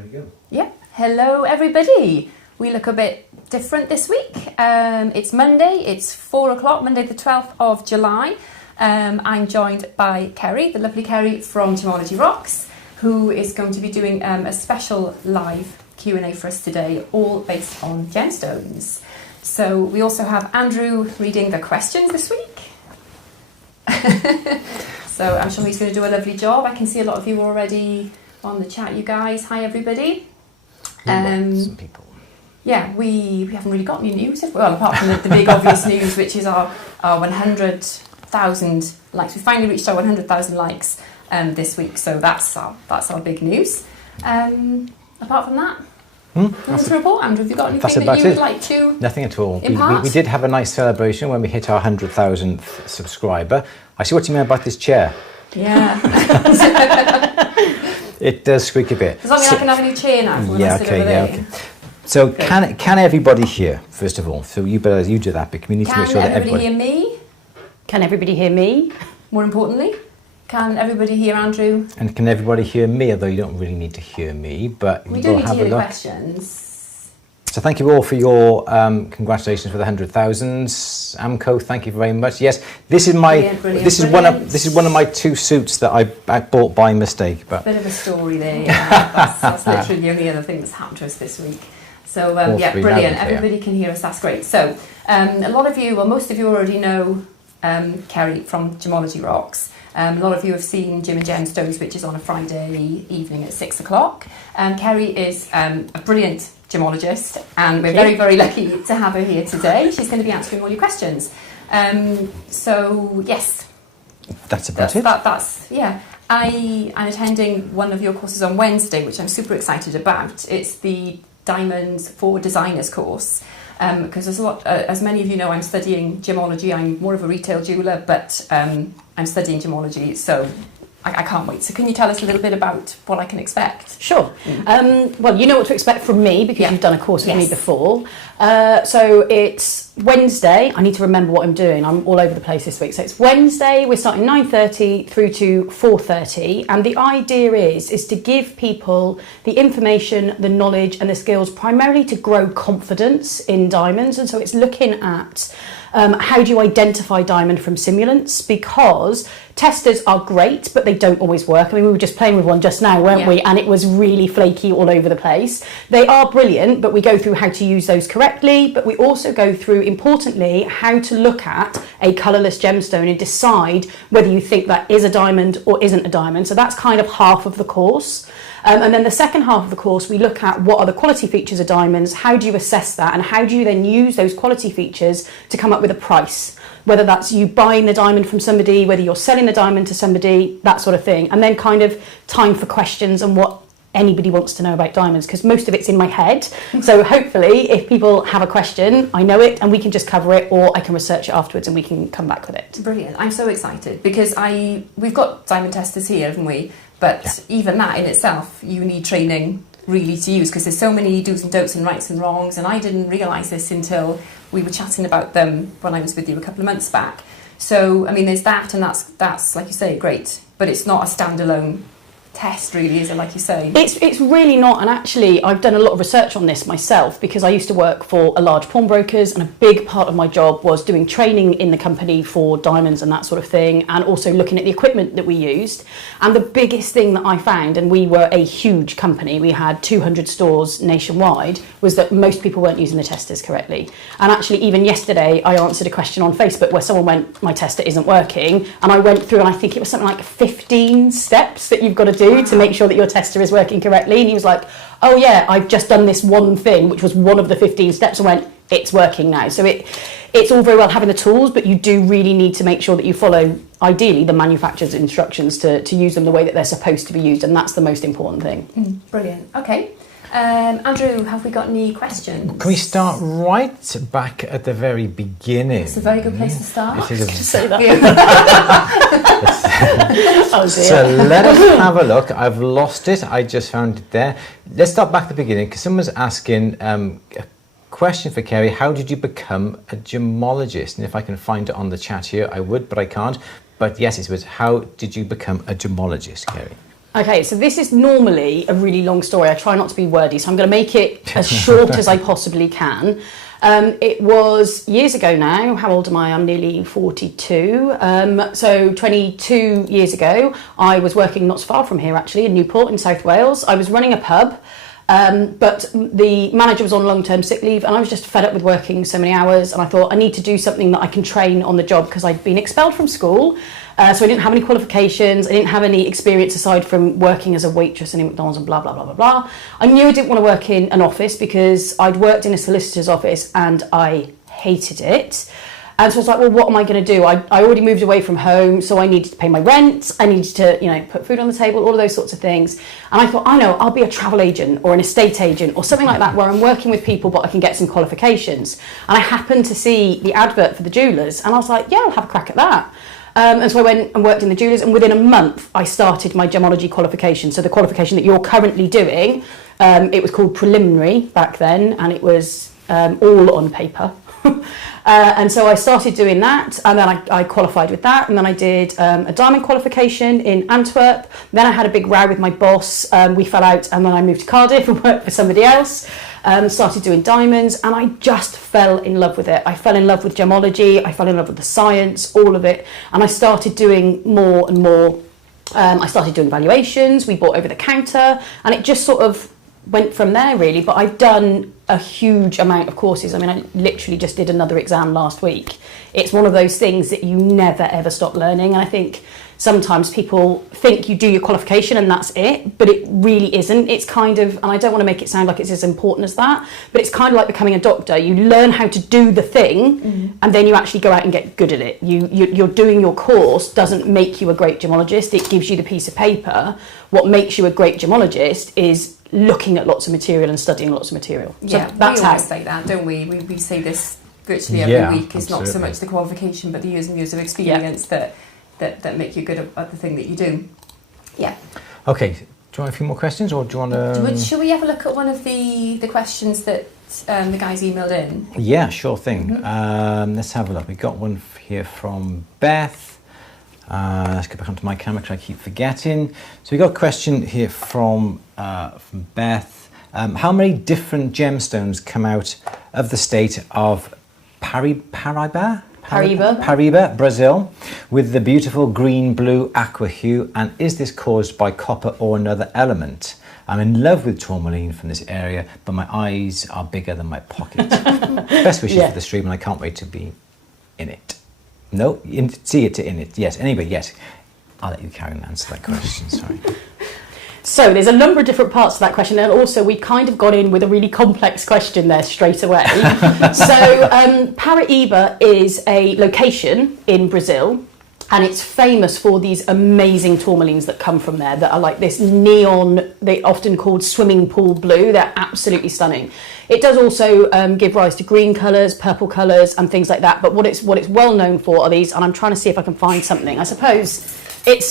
There we go. Yeah. Hello, everybody. We look a bit different this week. It's Monday. It's 4 o'clock, Monday the 12th of July. I'm joined by Kerry, the lovely Kerry from Gemmology Rocks, who is going to be doing a special live Q&A for us today, all based on gemstones. So we also have Andrew reading the questions this week. So I'm sure he's going to do a lovely job. I can see a lot of you already on the chat, you guys. Hi, everybody. Some people. Yeah, we haven't really got any news, have we? Well, apart from the big obvious news, which is our 100,000 likes. We finally reached our 100,000 likes this week, so that's our big news. Apart from that, nothing to report. Andrew, have you got anything that you would like to Nothing at all. impart? We did have a nice celebration when we hit our 100,000th subscriber. I see what you mean about this chair. Yeah. It does squeak a bit. Does that mean I can have a new chair now? Okay. So can everybody hear, first of all? So you do that, but we need to make sure that everybody... Can everybody hear me? Can everybody hear me? More importantly, can everybody hear Andrew? And can everybody hear me? Although you don't really need to hear me, but we do need to have hear a the look. questions. So thank you all for your congratulations for the 100,000. Amco, thank you very much. Yes, this is my Brilliant. this is one of my two suits that I bought by mistake. But Bit of a story there. Yeah. that's literally the only other thing that's happened to us this week. So yeah, brilliant. Everybody can hear us. That's great. So a lot of you, well, most of you already know Kerry from Gemmology Rocks. A lot of you have seen Gem and Gemstones, which is on a Friday evening at 6 o'clock. Kerry is a brilliant gemologist, and we're very, very lucky to have her here today. She's going to be answering all your questions. So yes, that's about it. I'm attending one of your courses on Wednesday, which I'm super excited about. It's the Diamonds for Designers course. Because there's a lot, as many of you know, I'm studying gemology. I'm more of a retail jeweller, but I'm studying gemology, so I can't wait. So can you tell us a little bit about what I can expect? Sure. Well, you know what to expect from me because you've done a course with me before. So it's Wednesday. I need to remember what I'm doing. I'm all over the place this week. So it's Wednesday. We're starting 9:30 through to 4:30. And the idea is to give people the information, the knowledge and the skills primarily to grow confidence in diamonds. And so it's looking at how do you identify diamond from simulants? Because testers are great, but they don't always work. I mean, we were just playing with one just now, weren't we? And it was really flaky all over the place. They are brilliant, but we go through how to use those correctly. But we also go through, importantly, how to look at a colourless gemstone and decide whether you think that is a diamond or isn't a diamond. So that's kind of half of the course. And then the second half of the course, we look at what are the quality features of diamonds, how do you assess that, and how do you then use those quality features to come up with a price, whether that's you buying the diamond from somebody, whether you're selling the diamond to somebody, that sort of thing. And then kind of time for questions and what anybody wants to know about diamonds, because most of it's in my head. So hopefully if people have a question, I know it and we can just cover it, or I can research it afterwards and we can come back with it. Brilliant. I'm so excited because we've got diamond testers here, haven't we? But even that in itself, you need training really to use, because there's so many do's and don'ts and rights and wrongs, and I didn't realise this until we were chatting about them when I was with you a couple of months back. So, I mean, there's that, and that's like you say, great, but it's not a standalone test really, is it, like you say? It's really not, and actually I've done a lot of research on this myself because I used to work for a large pawnbrokers, and a big part of my job was doing training in the company for diamonds and that sort of thing, and also looking at the equipment that we used. And the biggest thing that I found, and we were a huge company, we had 200 stores nationwide, was that most people weren't using the testers correctly. And actually even yesterday I answered a question on Facebook where someone went, my tester isn't working, and I went through and I think it was something like 15 steps that you've got to do to make sure that your tester is working correctly. And he was like, oh yeah, I've just done this one thing, which was one of the 15 steps, and went, it's working now. So it's all very well having the tools, but you do really need to make sure that you follow, ideally, the manufacturer's instructions to use them the way that they're supposed to be used, and that's the most important thing. Brilliant. Okay. Andrew, have we got any questions? Can we start right back at the very beginning? It's a very good place to start. It is Say that. Oh dear. So let us have a look. I've lost it. I just found it there. Let's start back at the beginning, because someone's asking a question for Kerry. How did you become a gemologist? And if I can find it on the chat here, I would, but I can't. But yes, it was, how did you become a gemologist, Kerry? Okay, so this is normally a really long story. I try not to be wordy, so I'm going to make it as short as I possibly can. It was years ago now. How old am I? I'm nearly 42. So 22 years ago, I was working not so far from here, actually, in Newport in South Wales. I was running a pub, but the manager was on long-term sick leave, and I was just fed up with working so many hours, and I thought I need to do something that I can train on the job, because I'd been expelled from school. So I didn't have any qualifications, I didn't have any experience aside from working as a waitress in McDonald's and blah, blah, blah, blah, blah. I knew I didn't want to work in an office because I'd worked in a solicitor's office and I hated it. And so I was like, well, what am I going to do? I already moved away from home, so I needed to pay my rent, I needed to, put food on the table, all of those sorts of things. And I thought, I know, I'll be a travel agent or an estate agent or something like that, where I'm working with people but I can get some qualifications. And I happened to see the advert for the jewellers, and I was like, yeah, I'll have a crack at that. And so I went and worked in the jewellers, and within a month I started my Gemmology qualification. So the qualification that you're currently doing, it was called preliminary back then, and it was all on paper. And so I started doing that, and then I qualified with that, and then I did a diamond qualification in Antwerp. Then I had a big row with my boss, we fell out, and then I moved to Cardiff and worked for somebody else. Started doing diamonds, and I just fell in love with it. I fell in love with gemology, I fell in love with the science, all of it, and I started doing more and more. I started doing valuations, we bought over the counter, and it just sort of went from there, really. But I've done a huge amount of courses. I mean, I literally just did another exam last week. It's one of those things that you never ever stop learning, and I think sometimes people think you do your qualification and that's it, but it really isn't. It's kind of, and I don't want to make it sound like it's as important as that, but it's kind of like becoming a doctor. You learn how to do the thing, and then you actually go out and get good at it. You're doing your course doesn't make you a great gemologist. It gives you the piece of paper. What makes you a great gemologist is looking at lots of material and studying lots of material. So yeah, that's we always say that, don't we? We say this virtually every week. It's not so much the qualification, but the years and years of experience that make you good at the thing that you do. Yeah. Okay. Do you want a few more questions, or do you want to... Shall we have a look at one of the questions that the guys emailed in? Yeah, sure thing. Let's have a look. We got one here from Beth. Let's go back onto my camera because I keep forgetting. So we got a question here from Beth. How many different gemstones come out of the state of Paraiba, Brazil, with the beautiful green-blue aqua hue, and is this caused by copper or another element? I'm in love with Tourmaline from this area, but my eyes are bigger than my pocket. Best wishes for the stream, and I can't wait to be in it. No, see it to in it. Yes. Anyway, yes. I'll let you carry on and answer that question. Sorry. So there's a number of different parts to that question, and also we kind of got in with a really complex question there straight away. So Paraiba is a location in Brazil, and it's famous for these amazing tourmalines that come from there that are like this neon, they're often called swimming pool blue. They're absolutely stunning. It does also give rise to green colours, purple colours and things like that, but what it's well known for are these, and I'm trying to see if I can find something. I suppose it's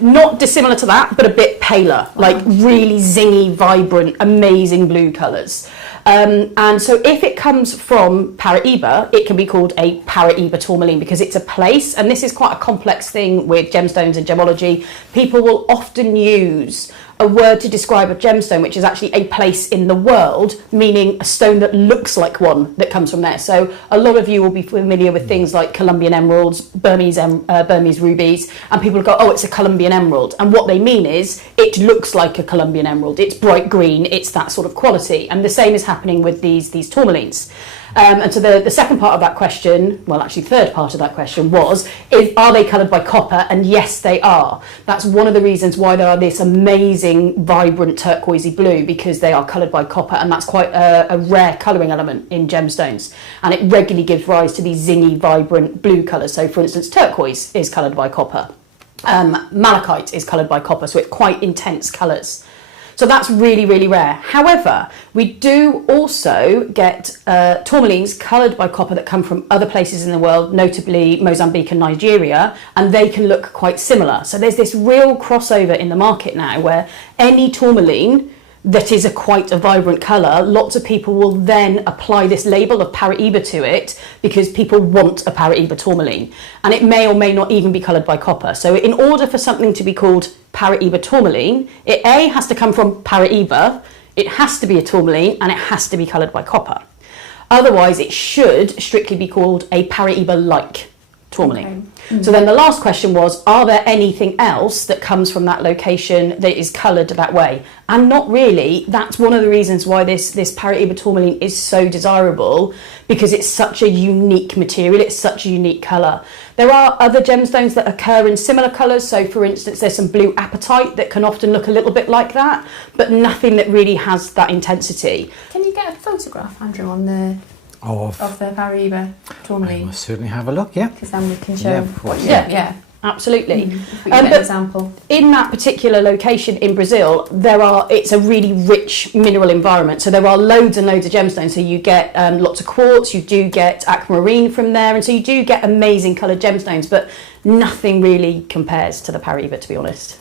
not dissimilar to that, but a bit paler, like really zingy, vibrant, amazing blue colours. And so if it comes from Paraiba, it can be called a Paraiba tourmaline because it's a place, and this is quite a complex thing with gemstones and gemology. People will often use a word to describe a gemstone, which is actually a place in the world, meaning a stone that looks like one that comes from there. So a lot of you will be familiar with things like Colombian emeralds, Burmese rubies, and people will go, oh, it's a Colombian emerald. And what they mean is it looks like a Colombian emerald. It's bright green, it's that sort of quality. And the same is happening with these tourmalines. And so the second part of that question, well, actually third part of that question was, are they coloured by copper? And yes, they are. That's one of the reasons why they are this amazing, vibrant turquoisey blue, because they are coloured by copper, and that's quite a rare colouring element in gemstones. And it regularly gives rise to these zingy, vibrant blue colours. So, for instance, turquoise is coloured by copper. Malachite is coloured by copper, so it's quite intense colours. So that's really, really rare. However, we do also get tourmalines coloured by copper that come from other places in the world, notably Mozambique and Nigeria, and they can look quite similar. So there's this real crossover in the market now where any tourmaline that is quite a vibrant colour, lots of people will then apply this label of Paraiba to it because people want a Paraiba tourmaline, and it may or may not even be coloured by copper. So in order for something to be called Paraiba tourmaline, it A, has to come from Paraiba, it has to be a tourmaline, and it has to be coloured by copper. Otherwise it should strictly be called a Paraiba-like tourmaline. Okay. Mm-hmm. So then the last question was, are there anything else that comes from that location that is coloured that way? And not really. That's one of the reasons why this Paraiba tourmaline is so desirable, because it's such a unique material, it's such a unique colour. There are other gemstones that occur in similar colours. So for instance, there's some blue apatite that can often look a little bit like that, but nothing that really has that intensity. Can you get a photograph, Andrew, on the of the Paraiba tourmaline? I must certainly have a look, yeah. Because then we can show yeah. Absolutely. But an example. In that particular location in Brazil, it's a really rich mineral environment. So there are loads and loads of gemstones. So you get lots of quartz, you do get aquamarine from there, and so you do get amazing coloured gemstones, but nothing really compares to the Paraiba, to be honest.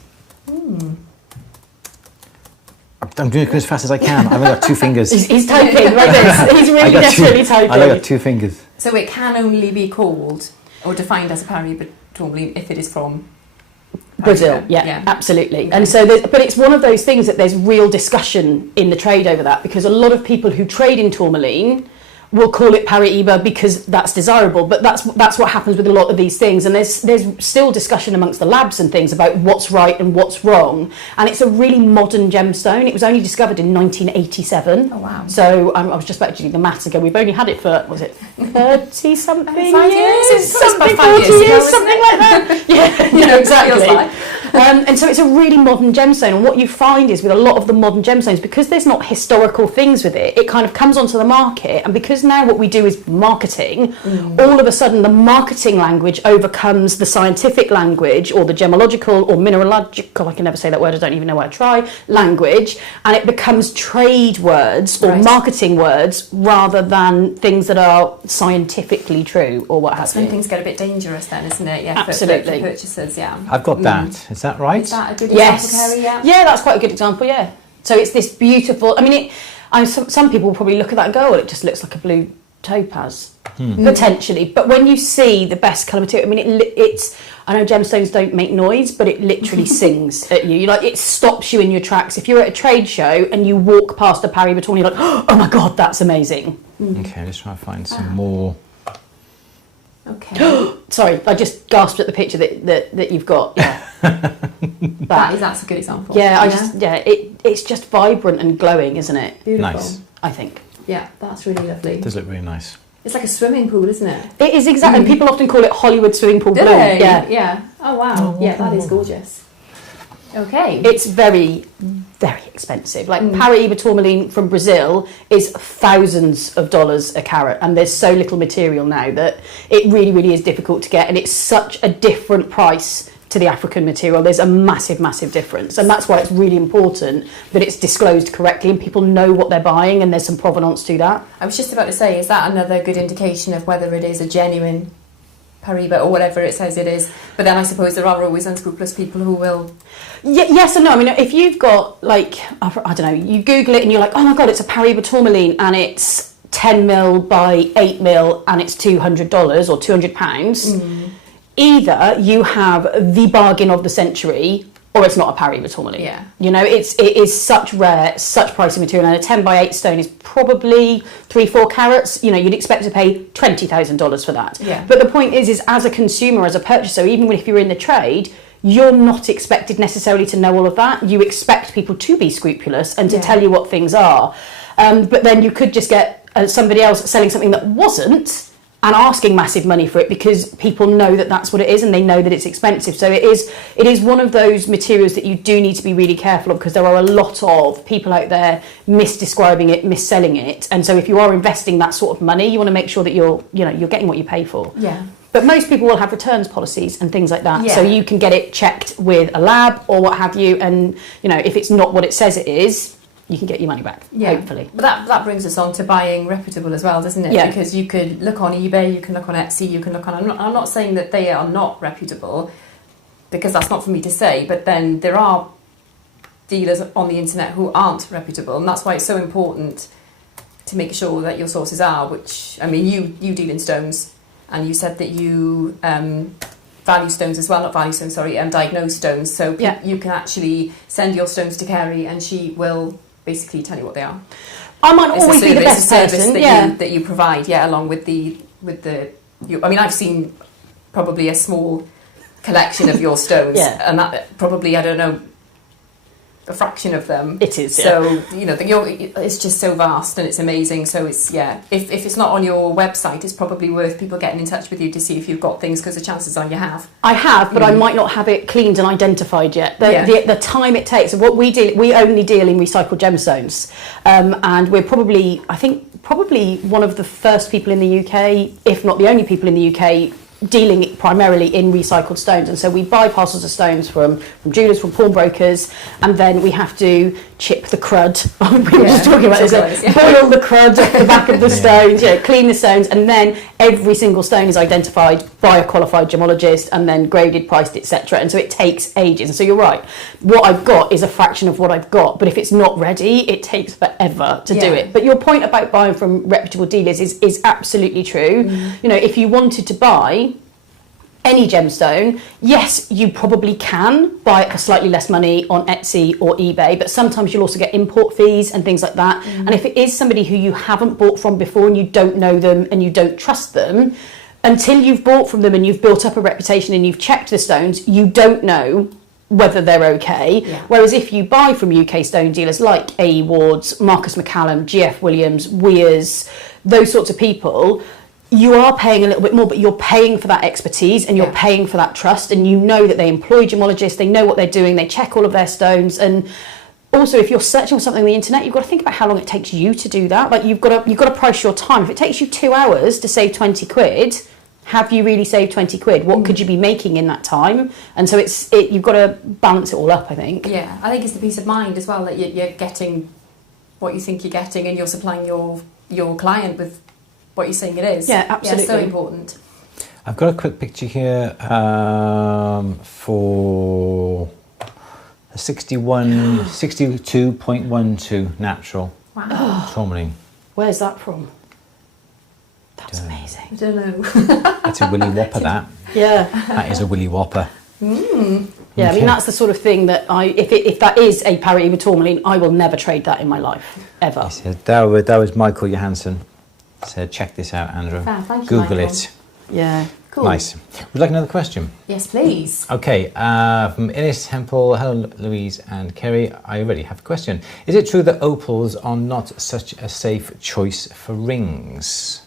I'm doing it as fast as I can. I've only got 2 fingers. He's typing like this. He's really desperately typing. I've got 2 fingers. So it can only be called or defined as a Paraiba tourmaline if it is from Brazil. Yeah, absolutely. Okay. And so, but it's one of those things that there's real discussion in the trade over that, because a lot of people who trade in tourmaline will call it Paraiba because that's desirable, but that's what happens with a lot of these things, and there's still discussion amongst the labs and things about what's right and what's wrong. And it's a really modern gemstone. It was only discovered in 1987. Oh wow. So I was just about to do the maths again. We've only had it for, was it 30 something years? Something 40 years, something like that. Yeah, exactly. And so it's a really modern gemstone, and what you find is with a lot of the modern gemstones, because there's not historical things with it, it kind of comes onto the market, and because now what we do is marketing, all of a sudden the marketing language overcomes the scientific language, or the gemological or mineralogical, I can never say that word, I don't even know why I try, language, and it becomes trade words or marketing words rather than things that are scientifically true or what have you. That's when things get a bit dangerous then, isn't it? Yeah, absolutely. For purchasers, yeah. I've got that. Is that right? Is that a good example, Kerry? Yeah, that's quite a good example, yeah. So it's this beautiful, I mean, some people will probably look at that and go, oh, it just looks like a blue topaz, potentially. But when you see the best colour material, I mean, it's, I know gemstones don't make noise, but it literally sings at you. Like, it stops you in your tracks. If you're at a trade show and you walk past a Paraiba tourmaline, you're like, oh my God, that's amazing. Okay, let's try to find some more. Okay. Sorry, I just gasped at the picture that you've got. Yeah. That's a good example. Yeah, it's just vibrant and glowing, isn't it? Beautiful. Nice. I think. Yeah, that's really lovely. It does look really nice. It's like a swimming pool, isn't it? It is, exactly. And people often call it Hollywood swimming pool blue. Yeah. Yeah. Oh wow. Yeah, that is gorgeous. Okay. It's very, very expensive. Like Paraiba tourmaline from Brazil is thousands of dollars a carat, and there's so little material now that it really, really is difficult to get, and it's such a different price to the African material. There's a massive, massive difference, and that's why it's really important that it's disclosed correctly and people know what they're buying and there's some provenance to that. I was just about to say, is that another good indication of whether it is a genuine Paraiba or whatever it says it is? But then I suppose there are always unscrupulous people who will... Yes and no. I mean, if you've got, like, I don't know, you Google it and you're like, oh my God, it's a Paraiba tourmaline and it's 10 mil by 8 mil and it's $200 or £200, either you have the bargain of the century or it's not a Paraiba tourmaline. Yeah. You know, it is such rare, such pricey material, and a 10 by 8 stone is probably 3-4 carats. You know, you'd expect to pay $20,000 for that. Yeah. But the point is as a consumer, as a purchaser, even if you're in the trade, you're not expected necessarily to know all of that. You expect people to be scrupulous and to tell you what things are. But then you could just get somebody else selling something that wasn't, and asking massive money for it because people know that that's what it is and they know that it's expensive. So it is one of those materials that you do need to be really careful of, because there are a lot of people out there misdescribing it, misselling it. And so if you are investing that sort of money, you want to make sure that you're getting what you pay for. Yeah. But most people will have returns policies and things like that. Yeah. So you can get it checked with a lab or what have you. And, you know, if it's not what it says it is, you can get your money back, hopefully. But that brings us on to buying reputable as well, doesn't it? Yeah. Because you could look on eBay, you can look on Etsy, you can look on... I'm not saying that they are not reputable, because that's not for me to say, but then there are dealers on the internet who aren't reputable, and that's why it's so important to make sure that your sources are, which, I mean, you deal in stones, and you said that you value stones as well, not value stones, sorry, diagnose stones, so you can actually send your stones to Kerry and she will basically tell you what they are. I might always be the best person that you provide, along with the I mean, I've seen probably a small collection of your stones, and that probably, I don't know, a fraction of them. It is, so it's just so vast and it's amazing. So it's if it's not on your website, it's probably worth people getting in touch with you to see if you've got things, because the chances are you have. I have, but I might not have it cleaned and identified yet. The time it takes. What we only deal in recycled gemstones, and we're probably one of the first people in the UK, if not the only people in the UK, dealing primarily in recycled stones. And so we buy parcels of stones from jewellers, from pawnbrokers, and then we have to chip the crud. We were just talking about this. Boil the crud off the back of the stones, clean the stones, and then every single stone is identified by a qualified gemologist and then graded, priced, etc. And so it takes ages. And so you're right, what I've got is a fraction of what I've got, but if it's not ready, it takes forever to do it. But your point about buying from reputable dealers is absolutely true. If you wanted to buy any gemstone, yes, you probably can buy it for slightly less money on Etsy or eBay, but sometimes you'll also get import fees and things like that. And if it is somebody who you haven't bought from before and you don't know them and you don't trust them, until you've bought from them and you've built up a reputation and you've checked the stones, you don't know whether they're okay. Whereas if you buy from UK stone dealers like A.E. Ward's, Marcus McCallum, G.F. Williams, Weir's, those sorts of people, you are paying a little bit more, but you're paying for that expertise and you're paying for that trust, and you know that they employ gemologists, they know what they're doing, they check all of their stones. And also, if you're searching for something on the internet, you've got to think about how long it takes you to do that. Like, you've got to price your time. If it takes you 2 hours to save 20 quid, have you really saved 20 quid? What could you be making in that time? And so you've got to balance it all up, I think. Yeah, I think it's the peace of mind as well, that you're getting what you think you're getting, and you're supplying your client with what you're saying it is. Yeah, absolutely. Yeah, so important. I've got a quick picture here for a 62.12 natural. Wow. Tourmaline. Where's that from? That's amazing. I don't know. That's a willy whopper, that. Yeah. That is a willy whopper. Yeah, Okay. I mean, that's the sort of thing that if that is a Paraiba tourmaline, I will never trade that in my life, ever. That was Michael Johansson. Said, check this out, Andrew. Thank you, Google Michael. it. Yeah. Cool. Nice. Would you like another question? Yes, please. Okay, from Innes Temple. Hello, Louise and Kerry. I already have a question. Is it true that opals are not such a safe choice for rings?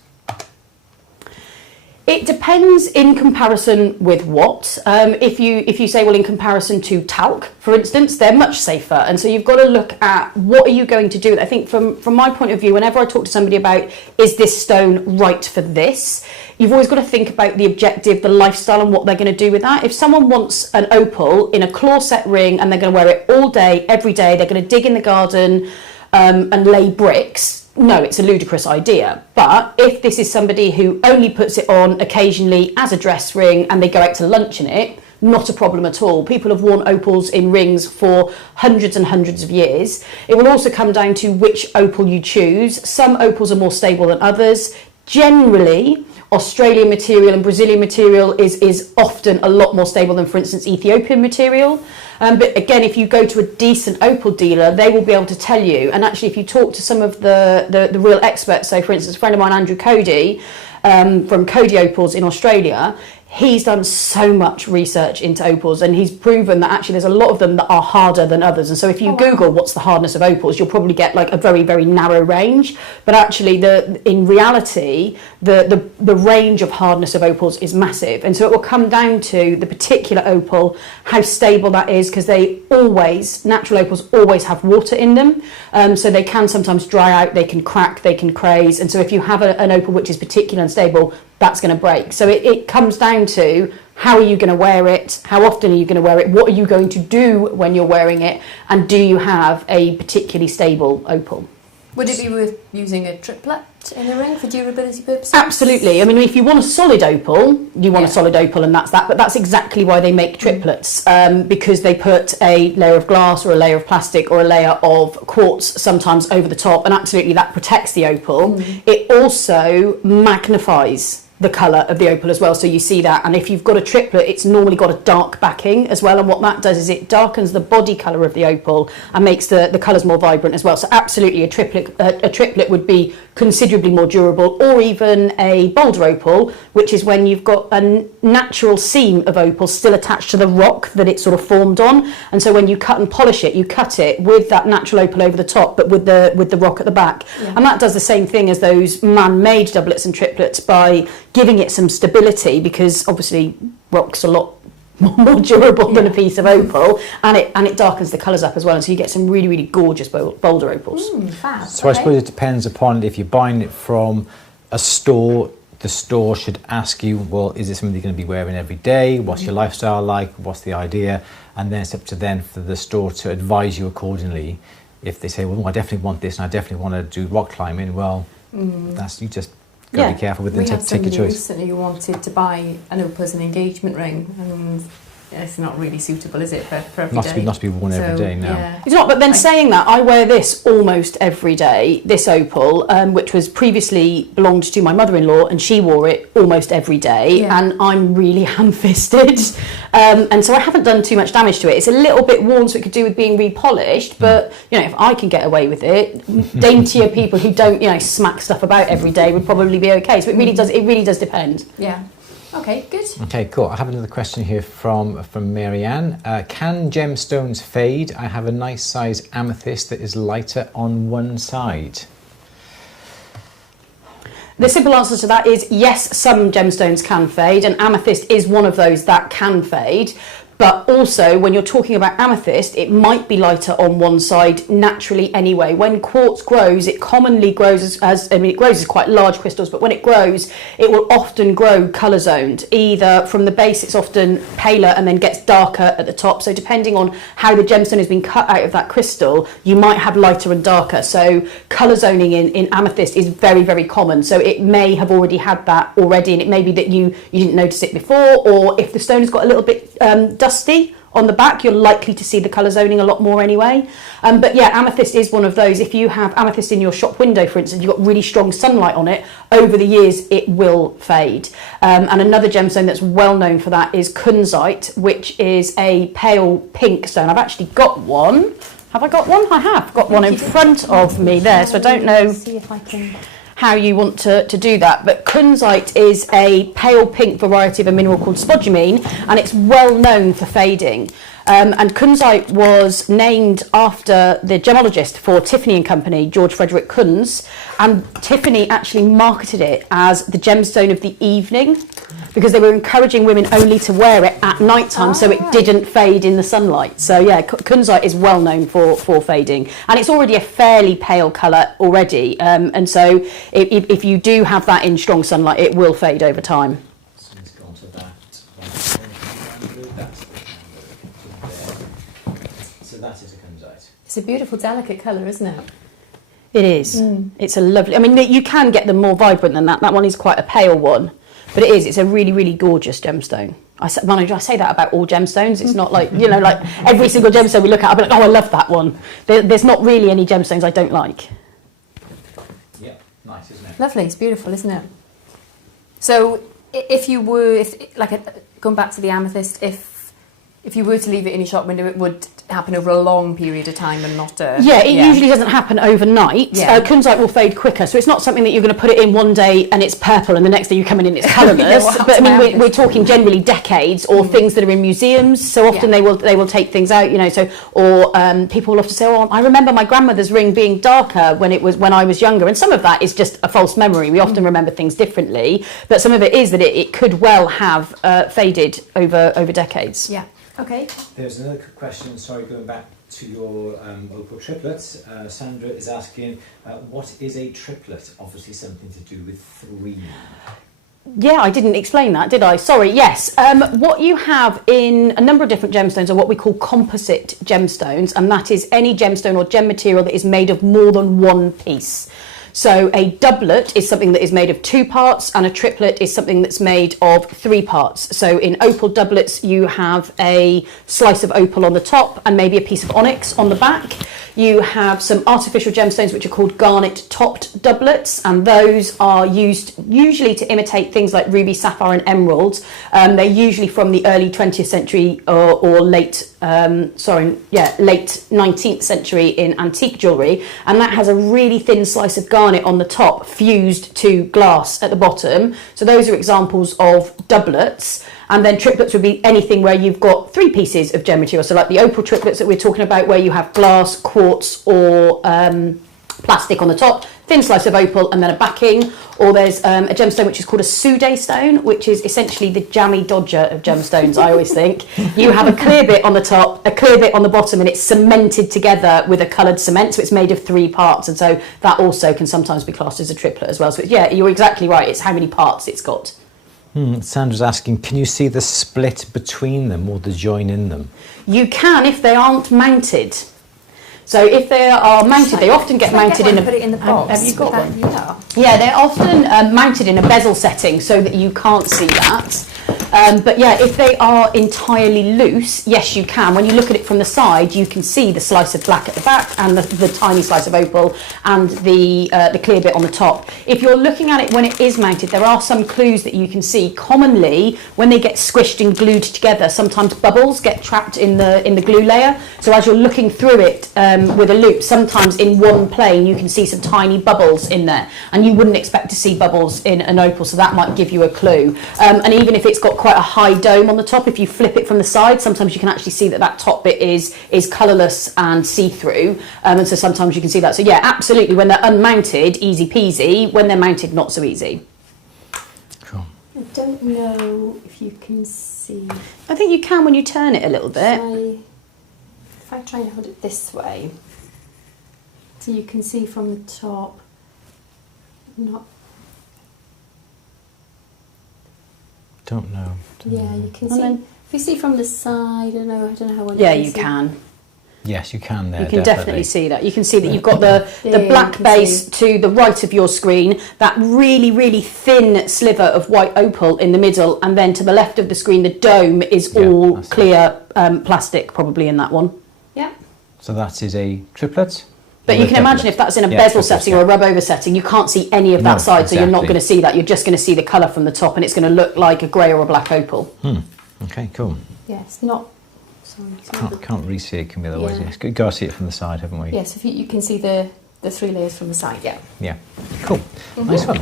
It depends in comparison with what. If you say, well, in comparison to talc, for instance, they're much safer. And so you've got to look at what are you going to do. I think from my point of view, whenever I talk to somebody about, is this stone right for this? You've always got to think about the objective, the lifestyle, and what they're going to do with that. If someone wants an opal in a claw set ring and they're going to wear it all day, every day, they're going to dig in the garden and lay bricks, no, it's a ludicrous idea. But if this is somebody who only puts it on occasionally as a dress ring and they go out to lunch in it, not a problem at all. People have worn opals in rings for hundreds and hundreds of years. It will also come down to which opal you choose. Some opals are more stable than others. Generally, Australian material and Brazilian material is often a lot more stable than, for instance, Ethiopian material. But again, if you go to a decent opal dealer, they will be able to tell you. And actually, if you talk to some of the real experts, so for instance, a friend of mine, Andrew Cody, from Cody Opals in Australia, he's done so much research into opals, and he's proven that actually there's a lot of them that are harder than others. And so if you Google what's the hardness of opals, you'll probably get like a very, very narrow range. But actually, in reality, the range of hardness of opals is massive. And so it will come down to the particular opal, how stable that is, because natural opals always have water in them. So they can sometimes dry out, they can crack, they can craze. And so if you have an opal which is particularly unstable, that's going to break. So it comes down to, how are you going to wear it? How often are you going to wear it? What are you going to do when you're wearing it? And do you have a particularly stable opal? Would it be worth using a triplet in a ring for durability purposes? Absolutely. I mean, if you want a solid opal, you want a solid opal, and that's that. But that's exactly why they make triplets, because they put a layer of glass or a layer of plastic or a layer of quartz sometimes over the top, and absolutely that protects the opal. It also magnifies the colour of the opal as well, so you see that. And if you've got a triplet, it's normally got a dark backing as well, and what that does is it darkens the body colour of the opal and makes the colours more vibrant as well. So absolutely a triplet would be considerably more durable, or even a boulder opal, which is when you've got a natural seam of opal still attached to the rock that it's sort of formed on, and so when you cut and polish it, you cut it with that natural opal over the top, but with the rock at the back. And that does the same thing as those man-made doublets and triplets by giving it some stability, because obviously rock's a lot more durable than a piece of opal, and it darkens the colours up as well, and so you get some really, really gorgeous boulder opals. Fab. So I suppose it depends upon if you're buying it from a store. The store should ask you, well, is it something you're going to be wearing every day? What's your lifestyle like? What's the idea? And then it's up to then for the store to advise you accordingly. If they say, well, I definitely want this and I definitely want to do rock climbing, well, that's, you just got to be careful with it and take your choice. Recently who wanted to buy an opal as an engagement ring, and it's not really suitable, is it, for every day? Not to be worn every day, no. Yeah. It's not, but then saying that, I wear this almost every day, this opal, which was previously belonged to my mother-in-law, and she wore it almost every day, and I'm really ham-fisted, and so I haven't done too much damage to it. It's a little bit worn, so it could do with being repolished, but, you know, if I can get away with it, daintier people who don't, you know, smack stuff about every day would probably be okay. So it really does depend. Yeah. Okay, good. Okay, cool. I have another question here from Marianne. Can gemstones fade? I have a nice size amethyst that is lighter on one side. The simple answer to that is yes, some gemstones can fade, and amethyst is one of those that can fade. But also, when you're talking about amethyst, it might be lighter on one side naturally anyway. When quartz grows, it commonly grows it grows as quite large crystals, but when it grows, it will often grow colour zoned. Either from the base, it's often paler and then gets darker at the top. So depending on how the gemstone has been cut out of that crystal, you might have lighter and darker. So colour zoning in amethyst is very, very common. So it may have already had that already, and it may be that you didn't notice it before, or if the stone has got a little bit dusty on the back, you're likely to see the colour zoning a lot more anyway. But yeah, amethyst is one of those. If you have amethyst in your shop window, for instance, you've got really strong sunlight on it, over the years it will fade. And another gemstone that's well known for that is kunzite, which is a pale pink stone. I've actually got one. Have I got one? I have got one in front of me there, so I don't know See if I can... how you want to do that, but kunzite is a pale pink variety of a mineral called spodumene, and it's well known for fading. And kunzite was named after the gemologist for Tiffany and Company, George Frederick Kunz, and Tiffany actually marketed it as the gemstone of the evening, because they were encouraging women only to wear it at night time, so it didn't fade in the sunlight. So yeah, kunzite is well known for fading, and it's already a fairly pale colour already, and so if you do have that in strong sunlight, it will fade over time. So let's go on to that. That's the candle. So that is a kunzite. It's a beautiful, delicate colour, isn't it? It is. It's a lovely... I mean, you can get them more vibrant than that. That one is quite a pale one. But it is. It's a really, really gorgeous gemstone. I say that about all gemstones. It's not like, you know, like every single gemstone we look at, I'll be like, oh, I love that one. There's not really any gemstones I don't like. Yeah, nice, isn't it? Lovely. It's beautiful, isn't it? So going back to the amethyst, if you were to leave it in your shop window, it would happen over a long period of time and not a... Yeah, it usually doesn't happen overnight. Kunzite will fade quicker, so it's not something that you're going to put it in one day and it's purple and the next day you come in and it's colourless. But I mean, we're talking generally decades, or things that are in museums. So often they will take things out, you know. So people will often say, "Oh, I remember my grandmother's ring being darker when I was younger," and some of that is just a false memory. We often remember things differently, but some of it is that it could well have faded over decades. Yeah. Okay. There's another question, sorry, going back to your opal triplets. Sandra is asking, what is a triplet? Obviously something to do with 3. Yeah, I didn't explain that, did I? Sorry, yes. What you have in a number of different gemstones are what we call composite gemstones, and that is any gemstone or gem material that is made of more than one piece. So a doublet is something that is made of 2 parts, and a triplet is something that's made of 3 parts. So in opal doublets, you have a slice of opal on the top and maybe a piece of onyx on the back. You have some artificial gemstones which are called garnet topped doublets, and those are used usually to imitate things like ruby, sapphire and emeralds. They're usually from the early 20th century or late 19th century in antique jewellery, and that has a really thin slice of garnet on the top fused to glass at the bottom. So those are examples of doublets. And then triplets would be anything where you've got 3 pieces of gem material. So like the opal triplets that we're talking about, where you have glass, quartz or plastic on the top, thin slice of opal and then a backing. Or there's a gemstone which is called a Sude stone, which is essentially the jammy dodger of gemstones, I always think. You have a clear bit on the top, a clear bit on the bottom, and it's cemented together with a coloured cement, so it's made of 3 parts, and so that also can sometimes be classed as a triplet as well. So yeah, you're exactly right, it's how many parts it's got. Sandra's asking, can you see the split between them or the join in them? You can if they aren't mounted. So if they are mounted, they often get mounted in a... Put it in the box. Have you got one? Yeah. Yeah, they're often mounted in a bezel setting so that you can't see that. But yeah, if they are entirely loose, yes, you can. When you look at it from the side, you can see the slice of black at the back and the tiny slice of opal and the clear bit on the top. If you're looking at it when it is mounted, there are some clues that you can see. Commonly, when they get squished and glued together, sometimes bubbles get trapped in the glue layer. So as you're looking through it with a loop, sometimes in one plane, you can see some tiny bubbles in there. And you wouldn't expect to see bubbles in an opal, so that might give you a clue. And even if it's got quite a high dome on the top, if you flip it from the side, sometimes you can actually see that top bit is colourless and see-through, and so sometimes you can see that. So yeah, absolutely, when they're unmounted, easy peasy. When they're mounted, not so easy. Cool. I don't know if you can see. I think you can when you turn it a little bit. If I try and hold it this way, so you can see from the top, not. Don't know. Yeah, you can see. If you see from the side, I don't know how well. Yeah, you can. Yes, you can there. You can definitely see that. You can see that you've got the black base to the right of your screen, that really, really thin sliver of white opal in the middle, and then to the left of the screen, the dome is all clear plastic, probably in that one. Yeah. So that is a triplet. But you can imagine if that's in a bezel setting or a rub over setting, you can't see any of that side, so you're not going to see that. You're just going to see the colour from the top, and it's going to look like a grey or a black opal. Okay, cool. Yeah, it's not. Sorry, can't really see it. Can be otherwise. Yeah. We've got to see it from the side, haven't we? Yes, if you can see the 3 layers from the side. Yeah. Yeah. Cool. Nice one.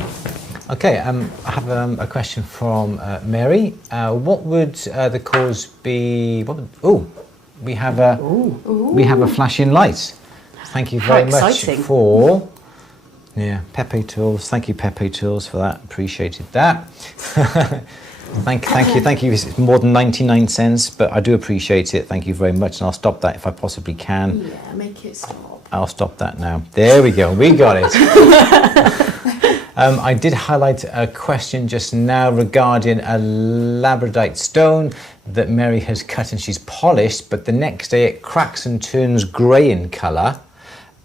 Okay. I have a question from Mary. What would the cause be? We have a flashing light. Thank you very much for Pepe Tools. Thank you, Pepe Tools, for that. Appreciated that. Thank you. It's more than 99 cents, but I do appreciate it. Thank you very much, and I'll stop that if I possibly can. Yeah, make it stop. I'll stop that now. There we go. We got it. I did highlight a question just now regarding a labradorite stone that Mary has cut and she's polished, but the next day it cracks and turns grey in colour.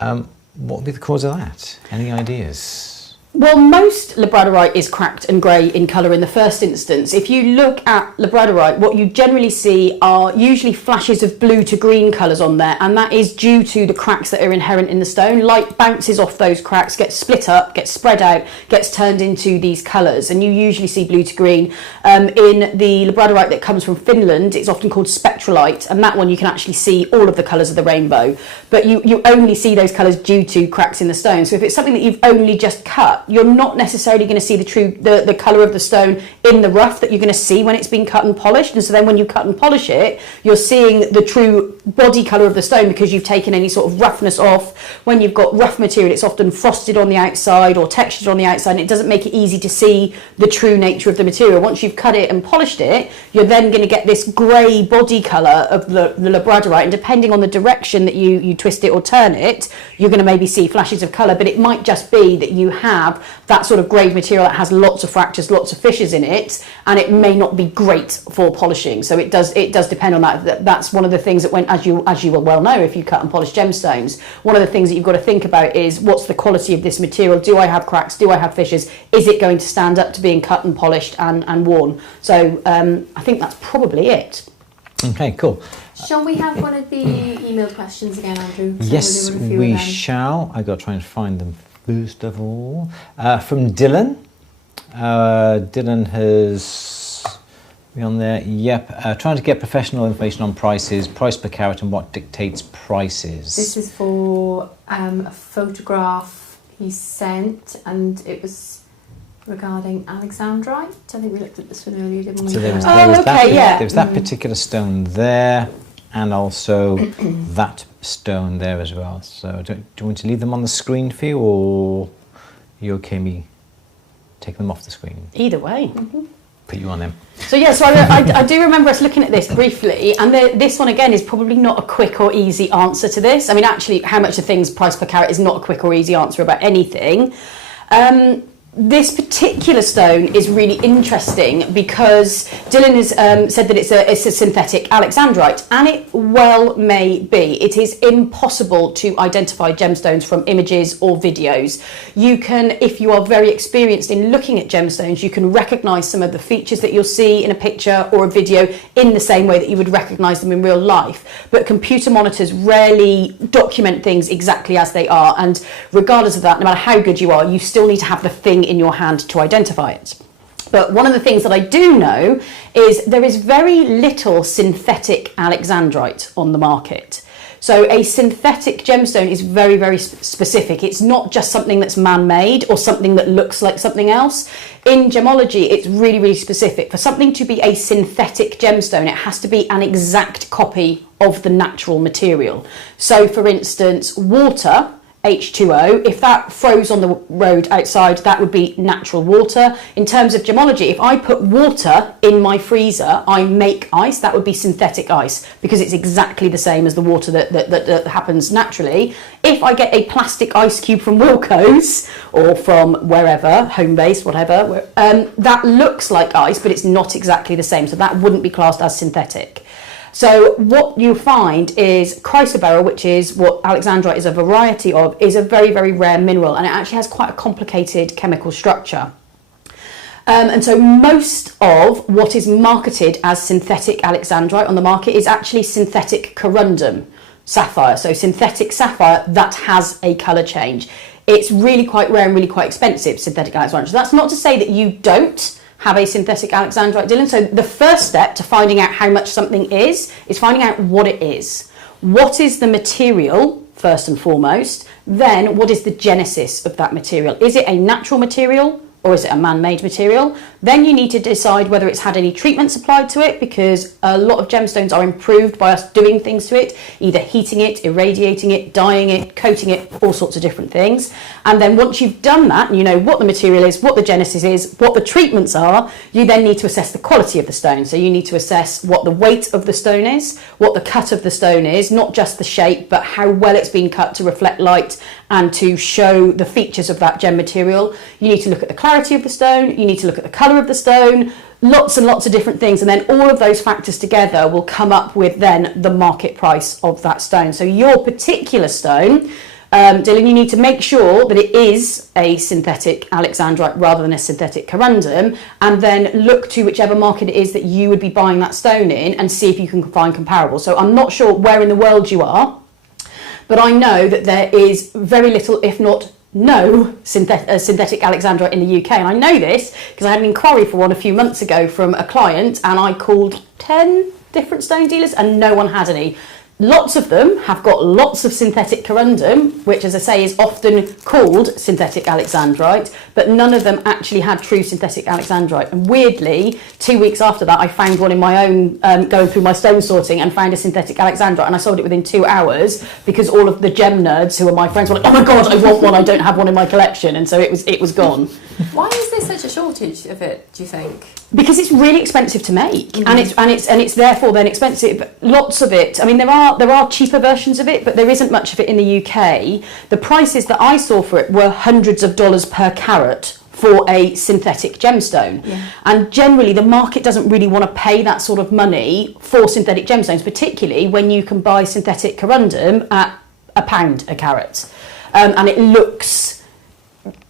What would be the cause of that? Any ideas? Well, most labradorite is cracked and grey in colour in the first instance. If you look at labradorite, what you generally see are usually flashes of blue to green colours on there, and that is due to the cracks that are inherent in the stone. Light bounces off those cracks, gets split up, gets spread out, gets turned into these colours, and you usually see blue to green. In the labradorite that comes from Finland, it's often called spectralite, and that one you can actually see all of the colours of the rainbow, but you only see those colours due to cracks in the stone. So if it's something that you've only just cut, you're not necessarily going to see the colour of the stone in the rough that you're going to see when it's been cut and polished. And so then when you cut and polish it, you're seeing the true body colour of the stone because you've taken any sort of roughness off. When you've got rough material, it's often frosted on the outside or textured on the outside, and it doesn't make it easy to see the true nature of the material. Once you've cut it and polished it, you're then going to get this grey body colour of the labradorite, and depending on the direction that you twist it or turn it, you're going to maybe see flashes of colour, but it might just be that you have have that sort of grade material that has lots of fractures, lots of fissures in it, and it may not be great for polishing. So it does depend on that. That's one of the things that as you will well know if you cut and polish gemstones, one of the things that you've got to think about is what's the quality of this material? Do I have cracks? Do I have fissures? Is it going to stand up to being cut and polished and worn? So I think that's probably it. Okay, cool. Shall we have one of the email questions again, Andrew? Yes, we shall. I've got to try and find them first of all. From Dylan. Dylan has been on there. Yep. Trying to get professional information on prices, price per carat, and what dictates prices. This is for a photograph he sent, and it was regarding Alexandrite. I think we looked at this one earlier, didn't we? So there was that particular stone there, and also that stone there as well. So do you want to leave them on the screen for you, or are you okay me taking them off the screen? Either way. Put you on them. So yeah, so I do remember us looking at this briefly, and this one again is probably not a quick or easy answer to this. I mean, actually, how much of things price per carat is not a quick or easy answer about anything. This particular stone is really interesting because Dylan has said that it's a synthetic Alexandrite, and it well may be. It is impossible to identify gemstones from images or videos. You can, if you are very experienced in looking at gemstones, you can recognise some of the features that you'll see in a picture or a video in the same way that you would recognise them in real life. But computer monitors rarely document things exactly as they are, and regardless of that, no matter how good you are, you still need to have the thing in your hand to identify it. But one of the things that I do know is there is very little synthetic Alexandrite on the market. So a synthetic gemstone is very, very specific. It's not just something that's man-made or something that looks like something else. In gemology, it's really, really specific. For something to be a synthetic gemstone, it has to be an exact copy of the natural material. So for instance, water, H2O, if that froze on the road outside, that would be natural water. In terms of gemology, if I put water in my freezer, I make ice, that would be synthetic ice, because it's exactly the same as the water that happens naturally. If I get a plastic ice cube from Wilco's, or from wherever, home base, whatever, that looks like ice, but it's not exactly the same, so that wouldn't be classed as synthetic. So what you find is chrysoberyl, which is what Alexandrite is a variety of, is a very, very rare mineral, and it actually has quite a complicated chemical structure. And so most of what is marketed as synthetic Alexandrite on the market is actually synthetic corundum sapphire. So synthetic sapphire that has a colour change. It's really quite rare and really quite expensive, synthetic Alexandrite. So that's not to say that you don't have a synthetic Alexandrite, Dylan. So the first step to finding out how much something is finding out what it is. What is the material, first and foremost? Then what is the genesis of that material? Is it a natural material or is it a man-made material? Then you need to decide whether it's had any treatments applied to it, because a lot of gemstones are improved by us doing things to it, either heating it, irradiating it, dyeing it, coating it, all sorts of different things. And then once you've done that, and you know what the material is, what the genesis is, what the treatments are, you then need to assess the quality of the stone. So you need to assess what the weight of the stone is, what the cut of the stone is, not just the shape, but how well it's been cut to reflect light and to show the features of that gem material. You need to look at the clarity of the stone, you need to look at the colour of the stone, lots and lots of different things, and then all of those factors together will come up with then the market price of that stone. So your particular stone, Dylan, you need to make sure that it is a synthetic Alexandrite rather than a synthetic corundum, and then look to whichever market it is that you would be buying that stone in and see if you can find comparables. So I'm not sure where in the world you are, but I know that there is very little, if not no, synthetic Alexandrite in the UK. And I know this because I had an inquiry for one a few months ago from a client, and I called 10 different stone dealers and no one had any. Lots of them have got lots of synthetic corundum, which, as I say, is often called synthetic Alexandrite, but none of them actually had true synthetic Alexandrite. And weirdly, 2 weeks after that, I found one in my own, going through my stone sorting, and found a synthetic Alexandrite, and I sold it within 2 hours because all of the gem nerds who are my friends were like, oh my God, I want one, I don't have one in my collection, and so it was gone. Why is there such a shortage of it, do you think? Because it's really expensive to make, and it's therefore then expensive. Lots of it. I mean, there are cheaper versions of it, but there isn't much of it in the UK. The prices that I saw for it were hundreds of dollars per carat for a synthetic gemstone, and generally the market doesn't really want to pay that sort of money for synthetic gemstones, particularly when you can buy synthetic corundum at £1 a carat, and it looks,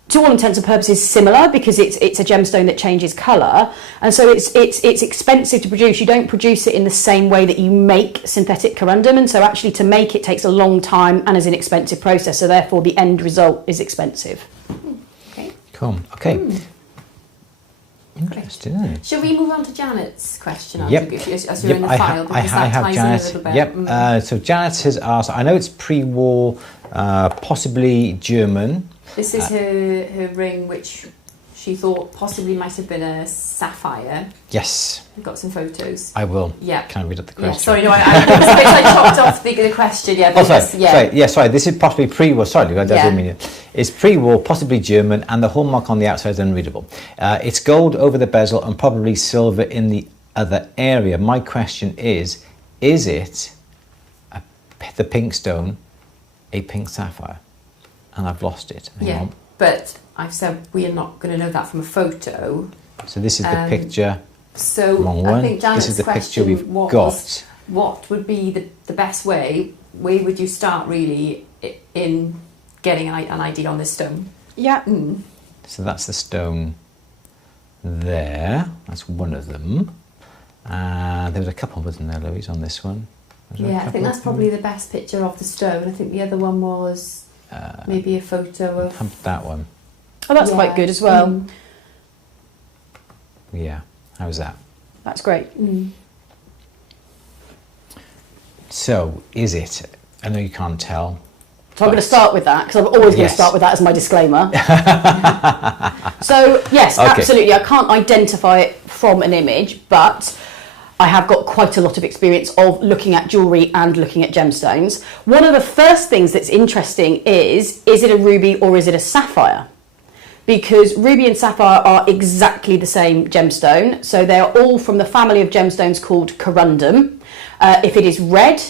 to all intents and purposes, similar because it's a gemstone that changes colour, and so it's expensive to produce. You don't produce it in the same way that you make synthetic corundum, and so actually to make it takes a long time and is an expensive process, so therefore the end result is expensive. Okay. Cool. Okay. Interesting, isn't it? Shall we move on to Janet's question? Yep. As you're in the file, because I that have ties Janet. in a little bit. So Janet has asked, I know it's pre-war, possibly German. This is her ring, which she thought possibly might have been a sapphire. Yes. We've got some photos. I will. Yeah. Can I read out the question? Yeah, sorry, no, I chopped off the question. Yeah, sorry. This is possibly pre-war. Sorry, I didn't mean it. It's pre-war, possibly German, and the hallmark on the outside is unreadable. It's gold over the bezel and probably silver in the other area. My question is it the pink stone a pink sapphire? And I've lost it. Hang on. But I've said we are not going to know that from a photo. So this is the picture. So I think Janet's this is the question picture we've got. What would be the best way? Where would you start really in getting an idea on this stone? Yeah. So that's the stone there. That's one of them. There was a couple, wasn't there, Louise, on this one? Yeah, I think that's probably the best picture of the stone. I think the other one was maybe a photo of that one. Oh, that's quite good as well. Yeah, how's that? That's great. So, is it? I know you can't tell. So I'm going to start with that, because I'm always going to start with that as my disclaimer. So, yes, absolutely. I can't identify it from an image, but I have got quite a lot of experience of looking at jewellery and looking at gemstones. One of the first things that's interesting is it a ruby or is it a sapphire? Because ruby and sapphire are exactly the same gemstone. So they're all from the family of gemstones called corundum. If it is red,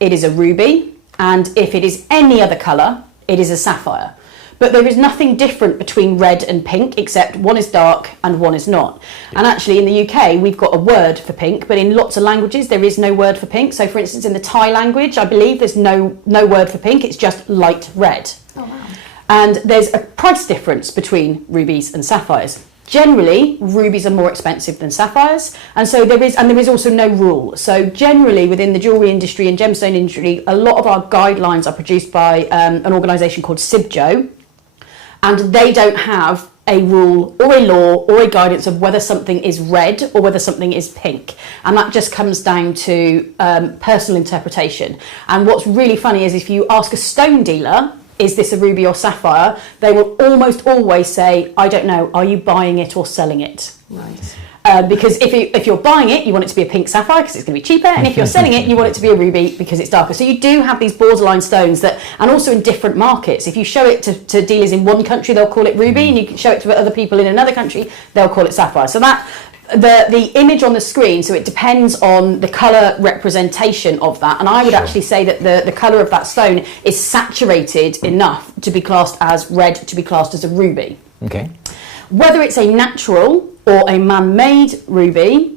it is a ruby. And if it is any other colour, it is a sapphire. But there is nothing different between red and pink, except one is dark and one is not. And actually in the UK, we've got a word for pink, but in lots of languages, there is no word for pink. So for instance, in the Thai language, I believe there's no word for pink, it's just light red. Oh, wow. And there's a price difference between rubies and sapphires. Generally, rubies are more expensive than sapphires, and so there is also no rule. So generally, within the jewellery industry and gemstone industry, a lot of our guidelines are produced by an organisation called SIBJO, and they don't have a rule or a law or a guidance of whether something is red or whether something is pink, and that just comes down to personal interpretation. And what's really funny is if you ask a stone dealer, is this a ruby or sapphire? They will almost always say, I don't know, are you buying it or selling it? Right. Because if you're buying it, you want it to be a pink sapphire because it's going to be cheaper, and if you're selling it, you want it to be a ruby because it's darker. So you do have these borderline stones that, and also in different markets. If you show it to dealers in one country, they'll call it ruby, and you can show it to other people in another country, they'll call it sapphire. So that the image on the screen, so it depends on the colour representation of that, and I would actually say that the colour of that stone is saturated enough to be classed as red, to be classed as a ruby. Okay. Whether it's a natural or a man-made ruby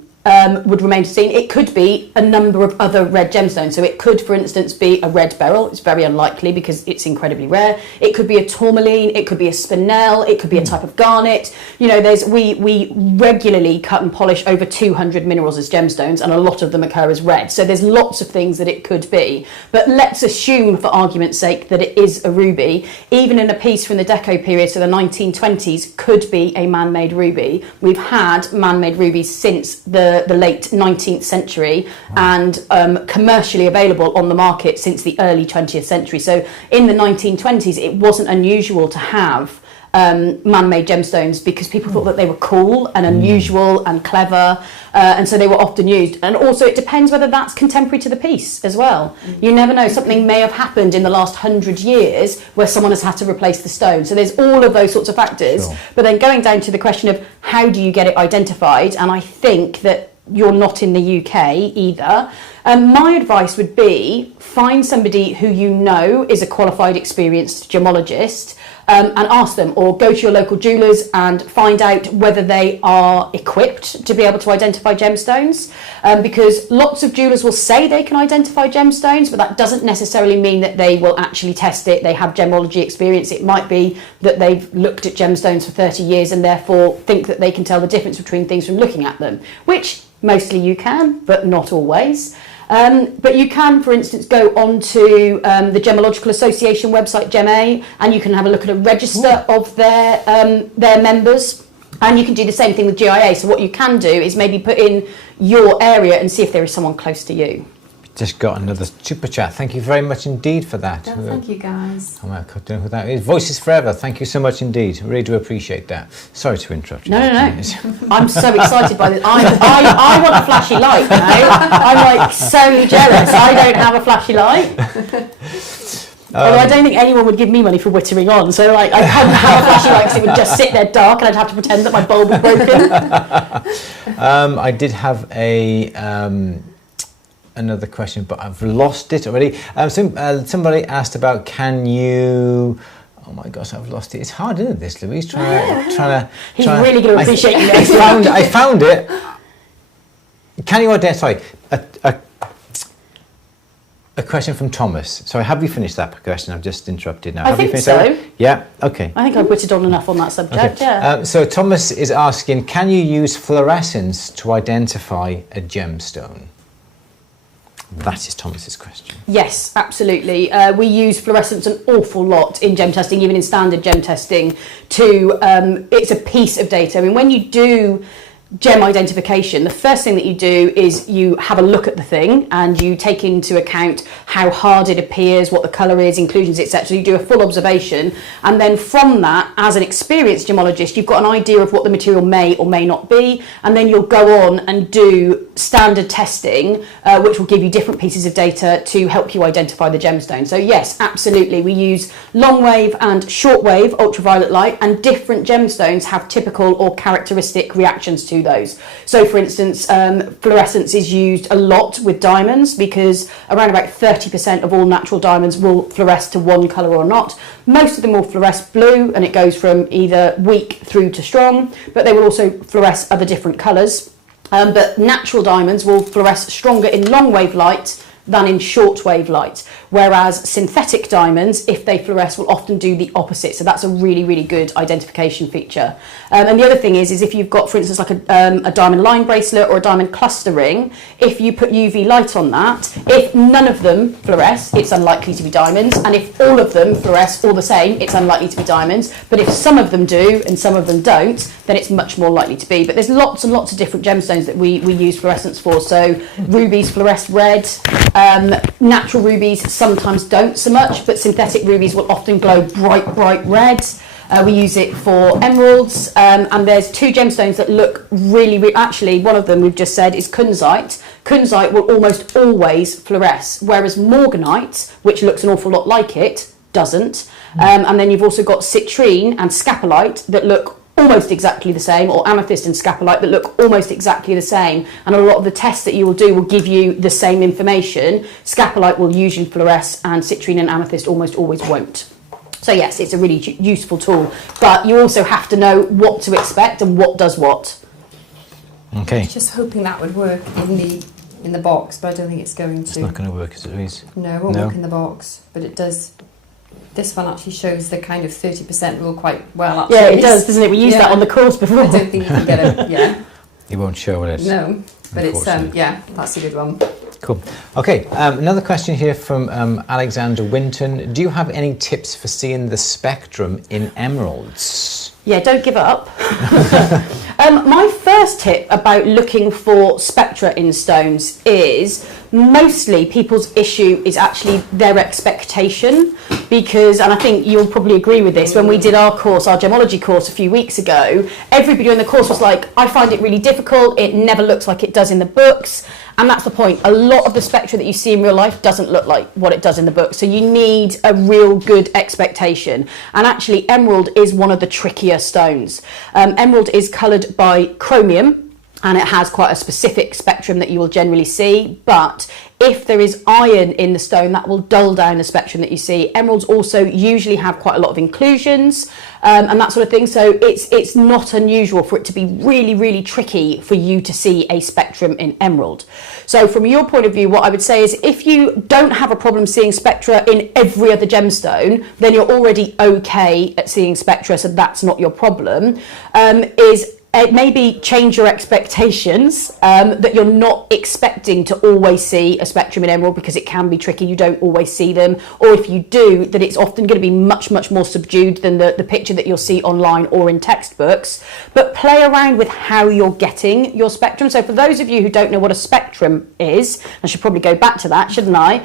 would remain to be seen. It could be a number of other red gemstones. So it could, for instance, be a red beryl. It's very unlikely because it's incredibly rare. It could be a tourmaline. It could be a spinel. It could be a type of garnet. You know, we regularly cut and polish over 200 minerals as gemstones, and a lot of them occur as red. So there's lots of things that it could be. But let's assume, for argument's sake, that it is a ruby. Even in a piece from the Deco period, so the 1920s, could be a man-made ruby. We've had man-made rubies since the late 19th century, and commercially available on the market since the early 20th century. So in the 1920s, it wasn't unusual to have man-made gemstones because people thought that they were cool and unusual and clever, and so they were often used. And also it depends whether that's contemporary to the piece as well. You never know, something may have happened in the last 100 years where someone has had to replace the stone. So there's all of those sorts of factors. Sure. But then going down to the question of how do you get it identified, and I think that you're not in the UK either. My advice would be find somebody who you know is a qualified, experienced gemologist, and ask them, or go to your local jewellers and find out whether they are equipped to be able to identify gemstones, because lots of jewellers will say they can identify gemstones, but that doesn't necessarily mean that they will actually test it. They have gemology experience. It might be that they've looked at gemstones for 30 years and therefore think that they can tell the difference between things from looking at them, which mostly you can, but not always. But you can, for instance, go onto the Gemmological Association website, GemA, and you can have a look at a register of their members. And you can do the same thing with GIA. So what you can do is maybe put in your area and see if there is someone close to you. Just got another super chat. Thank you very much indeed for that. Yeah, thank you, guys. Oh, I don't know who that is. Voices Forever. Thank you so much indeed. Really do appreciate that. Sorry to interrupt you. No. I'm so excited by this. I want a flashy light now. I'm like so jealous. I don't have a flashy light. Although I don't think anyone would give me money for wittering on, so like I couldn't have a flashy light because it would just sit there dark and I'd have to pretend that my bulb was broken. I did have another question, but I've lost it already. Somebody asked about can you... Oh my gosh, I've lost it. It's hard, isn't it, this, Louise? He's really going to appreciate you. I found it. Can you identify a question from Thomas? Sorry, have you finished that question? I've just interrupted now. I think so. That? Yeah, okay. I think I've witted on enough on that subject, okay. yeah. So Thomas is asking, can you use fluorescence to identify a gemstone? That is Thomas's question. Yes, absolutely. We use fluorescence an awful lot in gem testing, even in standard gem testing. It's a piece of data. I mean, when you do gem identification, the first thing that you do is you have a look at the thing and you take into account how hard it appears, what the colour is, inclusions, etc. You do a full observation, and then from that, as an experienced gemologist, you've got an idea of what the material may or may not be, and then you'll go on and do standard testing, which will give you different pieces of data to help you identify the gemstone. So yes, absolutely, we use long wave and short wave ultraviolet light, and different gemstones have typical or characteristic reactions to those. So for instance, fluorescence is used a lot with diamonds because around about 30% of all natural diamonds will fluoresce to one colour or not. Most of them will fluoresce blue, and it goes from either weak through to strong, but they will also fluoresce other different colours. But natural diamonds will fluoresce stronger in long wave light than in short wave light, whereas synthetic diamonds, if they fluoresce, will often do the opposite. So that's a really, really good identification feature. And the other thing is if you've got, for instance, like a diamond line bracelet or a diamond cluster ring, if you put UV light on that, if none of them fluoresce, it's unlikely to be diamonds, and if all of them fluoresce all the same, it's unlikely to be diamonds. But if some of them do and some of them don't, then it's much more likely to be. But there's lots and lots of different gemstones that we use fluorescence for. So rubies fluoresce red. Natural rubies sometimes don't so much, but synthetic rubies will often glow bright red. We use it for emeralds, and there's two gemstones that look really, actually one of them we've just said is kunzite. Kunzite will almost always fluoresce, whereas morganite, which looks an awful lot like it, doesn't. And then you've also got citrine and scapolite that look almost exactly the same, or amethyst and scapolite that look almost exactly the same, and a lot of the tests that you will do will give you the same information. Scapolite will usually fluoresce and citrine and amethyst almost always won't. So yes, it's a really useful tool, but you also have to know what to expect and what does what. Okay. Just hoping that would work in the box, but I don't think it's going to. It's not going to work, is it, Louise? No, it won't work in the box, but it does. This one actually shows the kind of 30% rule quite well, actually. Yeah, it does, doesn't it? We used that on the course before. I don't think you can get it, yeah. You won't show it. No, but it's, yeah, that's a good one. Cool. Okay, another question here from Alexander Winton. Do you have any tips for seeing the spectrum in emeralds? Yeah, don't give up. My first tip about looking for spectra in stones is mostly people's issue is actually their expectation, because, and I think you'll probably agree with this, when we did our course, our Gemmology course a few weeks ago, everybody in the course was like, I find it really difficult, it never looks like it does in the books. And that's the point. A lot of the spectra that you see in real life doesn't look like what it does in the book. So you need a real good expectation. And actually, emerald is one of the trickier stones. Emerald is coloured by chromium, and it has quite a specific spectrum that you will generally see. But if there is iron in the stone, that will dull down the spectrum that you see. Emeralds also usually have quite a lot of inclusions and that sort of thing. So it's not unusual for it to be really, really tricky for you to see a spectrum in emerald. So from your point of view, what I would say is if you don't have a problem seeing spectra in every other gemstone, then you're already okay at seeing spectra, so that's not your problem. Maybe change your expectations, that you're not expecting to always see a spectrum in emerald, because it can be tricky, you don't always see them, or if you do, that it's often going to be much, much more subdued than the picture that you'll see online or in textbooks. But play around with how you're getting your spectrum. So for those of you who don't know what a spectrum is, I should probably go back to that, shouldn't I?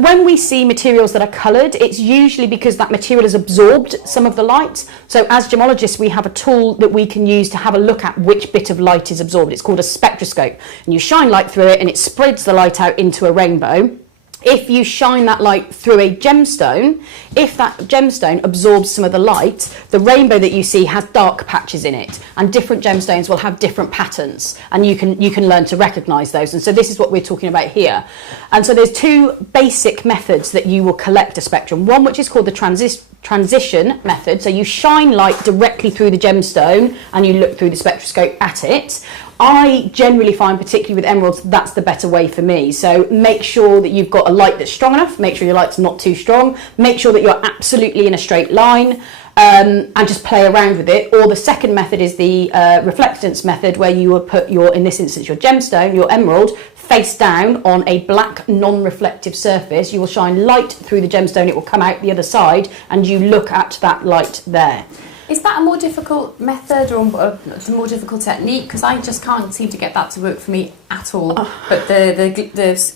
When we see materials that are coloured, it's usually because that material has absorbed some of the light. So as gemologists, we have a tool that we can use to have a look at which bit of light is absorbed. It's called a spectroscope, and you shine light through it and it spreads the light out into a rainbow. If you shine that light through a gemstone, if that gemstone absorbs some of the light, the rainbow that you see has dark patches in it, and different gemstones will have different patterns, and you can learn to recognise those. And so this is what we're talking about here. And so there's two basic methods that you will collect a spectrum. One which is called the transition method. So you shine light directly through the gemstone and you look through the spectroscope at it. I generally find, particularly with emeralds, that's the better way for me. So make sure that you've got a light that's strong enough, make sure your light's not too strong, make sure that you're absolutely in a straight line, and just play around with it. Or the second method is the reflectance method, where you will put your, in this instance, your gemstone, your emerald, face down on a black non-reflective surface. You will shine light through the gemstone, it will come out the other side, and you look at that light there. Is that a more difficult method or a more difficult technique? Because I just can't seem to get that to work for me at all. But the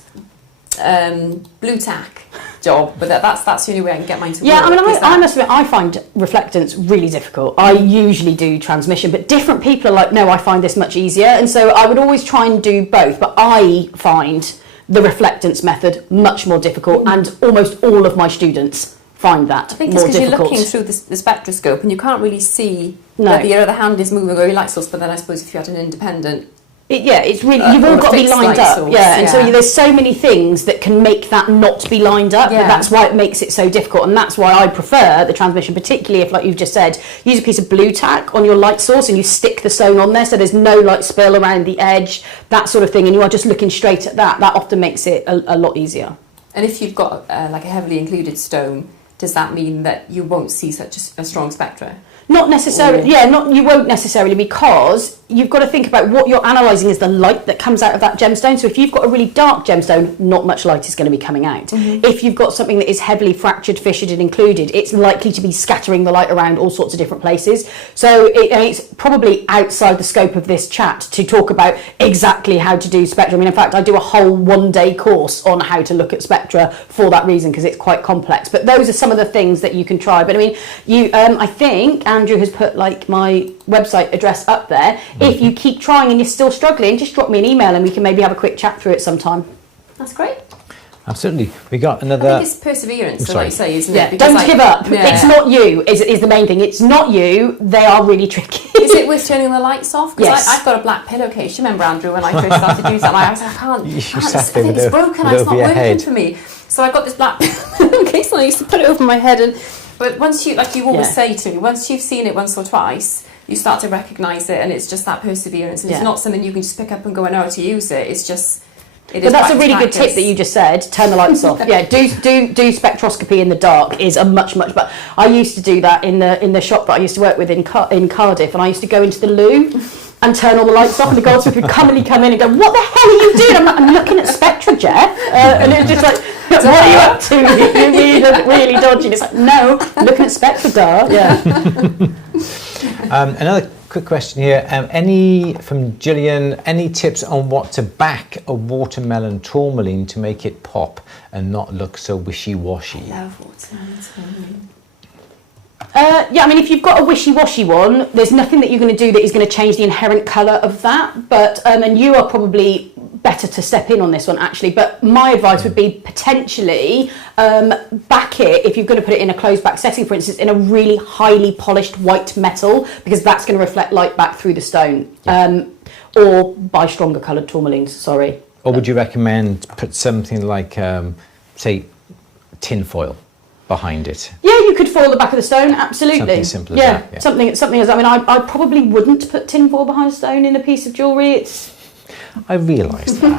blue tack job, but that's the only way I can get mine to work. Yeah, I mean, I must admit, I find reflectance really difficult. I usually do transmission, but different people are like, no, I find this much easier. And so I would always try and do both, but I find the reflectance method much more difficult, and almost all of my students find that I think more it's because difficult. you're looking through the spectroscope and you can't really see that your other hand is moving or your light source, but then I suppose if you had an independent... It's really, you've all got to be lined up. Source, and so there's so many things that can make that not be lined up, but that's why it makes it so difficult, and that's why I prefer the transmission, particularly if, like you've just said, use a piece of blue tack on your light source and you stick the stone on there so there's no light spill around the edge, that sort of thing, and you are just looking straight at that often makes it a lot easier. And if you've got like a heavily included stone, does that mean that you won't see such a strong spectra? Not necessarily, you won't necessarily, because you've got to think about what you're analysing is the light that comes out of that gemstone. So if you've got a really dark gemstone, not much light is going to be coming out. If you've got something that is heavily fractured, fissured and included, it's likely to be scattering the light around all sorts of different places. So it's probably outside the scope of this chat to talk about exactly how to do spectra. I mean, in fact, I do a whole one-day course on how to look at spectra for that reason, because it's quite complex. But those are some of the things that you can try. But I mean, I think Andrew has put like my website address up there. If you keep trying and you're still struggling, just drop me an email and we can maybe have a quick chat through it sometime. That's great. Absolutely. We got another... I think it's perseverance, like you say, isn't it? Because don't give up. Yeah. It's not you, is the main thing. It's not you. They are really tricky. Is it worth turning the lights off? Because I've got a black pillowcase. You remember, Andrew, when I first started using that? I was like, I think it's broken. It's not working for me. So I got this black pillowcase and I used to put it over my head. But once you, like you always say to me, once you've seen it once or twice, you start to recognise it, and it's just that perseverance. And it's not something you can just pick up and go, I know how to use it. It's just... But that's a really good tip that you just said. Turn the lights off. Do spectroscopy in the dark is a much. But I used to do that in the shop that I used to work with in Cardiff, and I used to go into the loo and turn all the lights off, and the goldsmith would commonly come in and go, "What the hell are you doing?" I'm like, "I'm looking at spectra, Jeff," and it's just like, "What are you up to? You look really dodgy." And it's like, "No, I'm looking at spectra, Dar." Yeah. Another quick question here. From Gillian, any tips on what to back a watermelon tourmaline to make it pop and not look so wishy-washy? I love watermelon tourmaline. Yeah, I mean, if you've got a wishy-washy one, there's nothing that you're going to do that is going to change the inherent colour of that. But and you are probably better to step in on this one, actually. But my advice would be potentially back it, if you're going to put it in a closed back setting, for instance, in a really highly polished white metal, because that's going to reflect light back through the stone. Or buy stronger coloured tourmalines, sorry. Or would you recommend put something like, say, tin foil behind it? Yeah, you could foil the back of the stone, absolutely. Something simple as that. Yeah. Something as that. I mean, I probably wouldn't put tin foil behind a stone in a piece of jewellery. I realised that.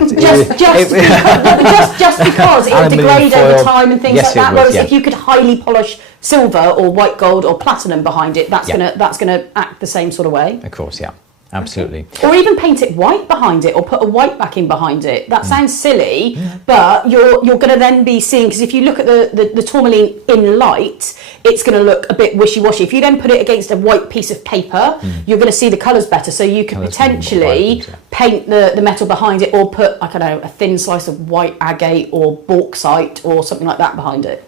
just because it would degrade over time and things like that. Whereas yeah. if you could highly polish silver or white gold or platinum behind it, that's gonna act the same sort of way. Of course, yeah. Absolutely. Or even paint it white behind it, or put a white backing behind it. That sounds silly, but you're going to then be seeing, because if you look at the tourmaline in light, it's going to look a bit wishy-washy. If you then put it against a white piece of paper, you're going to see the colours better. So you could potentially paint the metal behind it, or put, I don't know, a thin slice of white agate or bauxite or something like that behind it.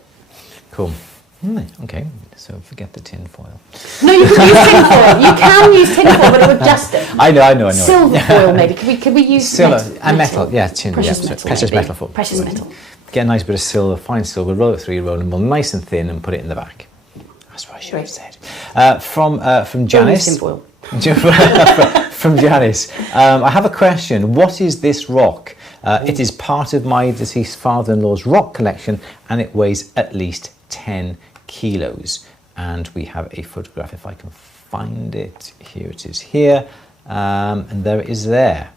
Cool. Okay, so forget the tin foil. No, you can use tin foil. You can use tin foil, but it would just... I know. Silver foil, maybe. Could we use silver and metal? Yeah, tin. Precious metal. For Precious metal. Get a nice bit of silver, fine silver, roll it through your rolling mill, nice and thin, and put it in the back. That's what I should have said. From Janice. Tin foil. From Janice. I have a question. What is this rock? It is part of my deceased father-in-law's rock collection, and it weighs at least 10 kilos. And we have a photograph, if I can find it. Here it is here. And there it is there.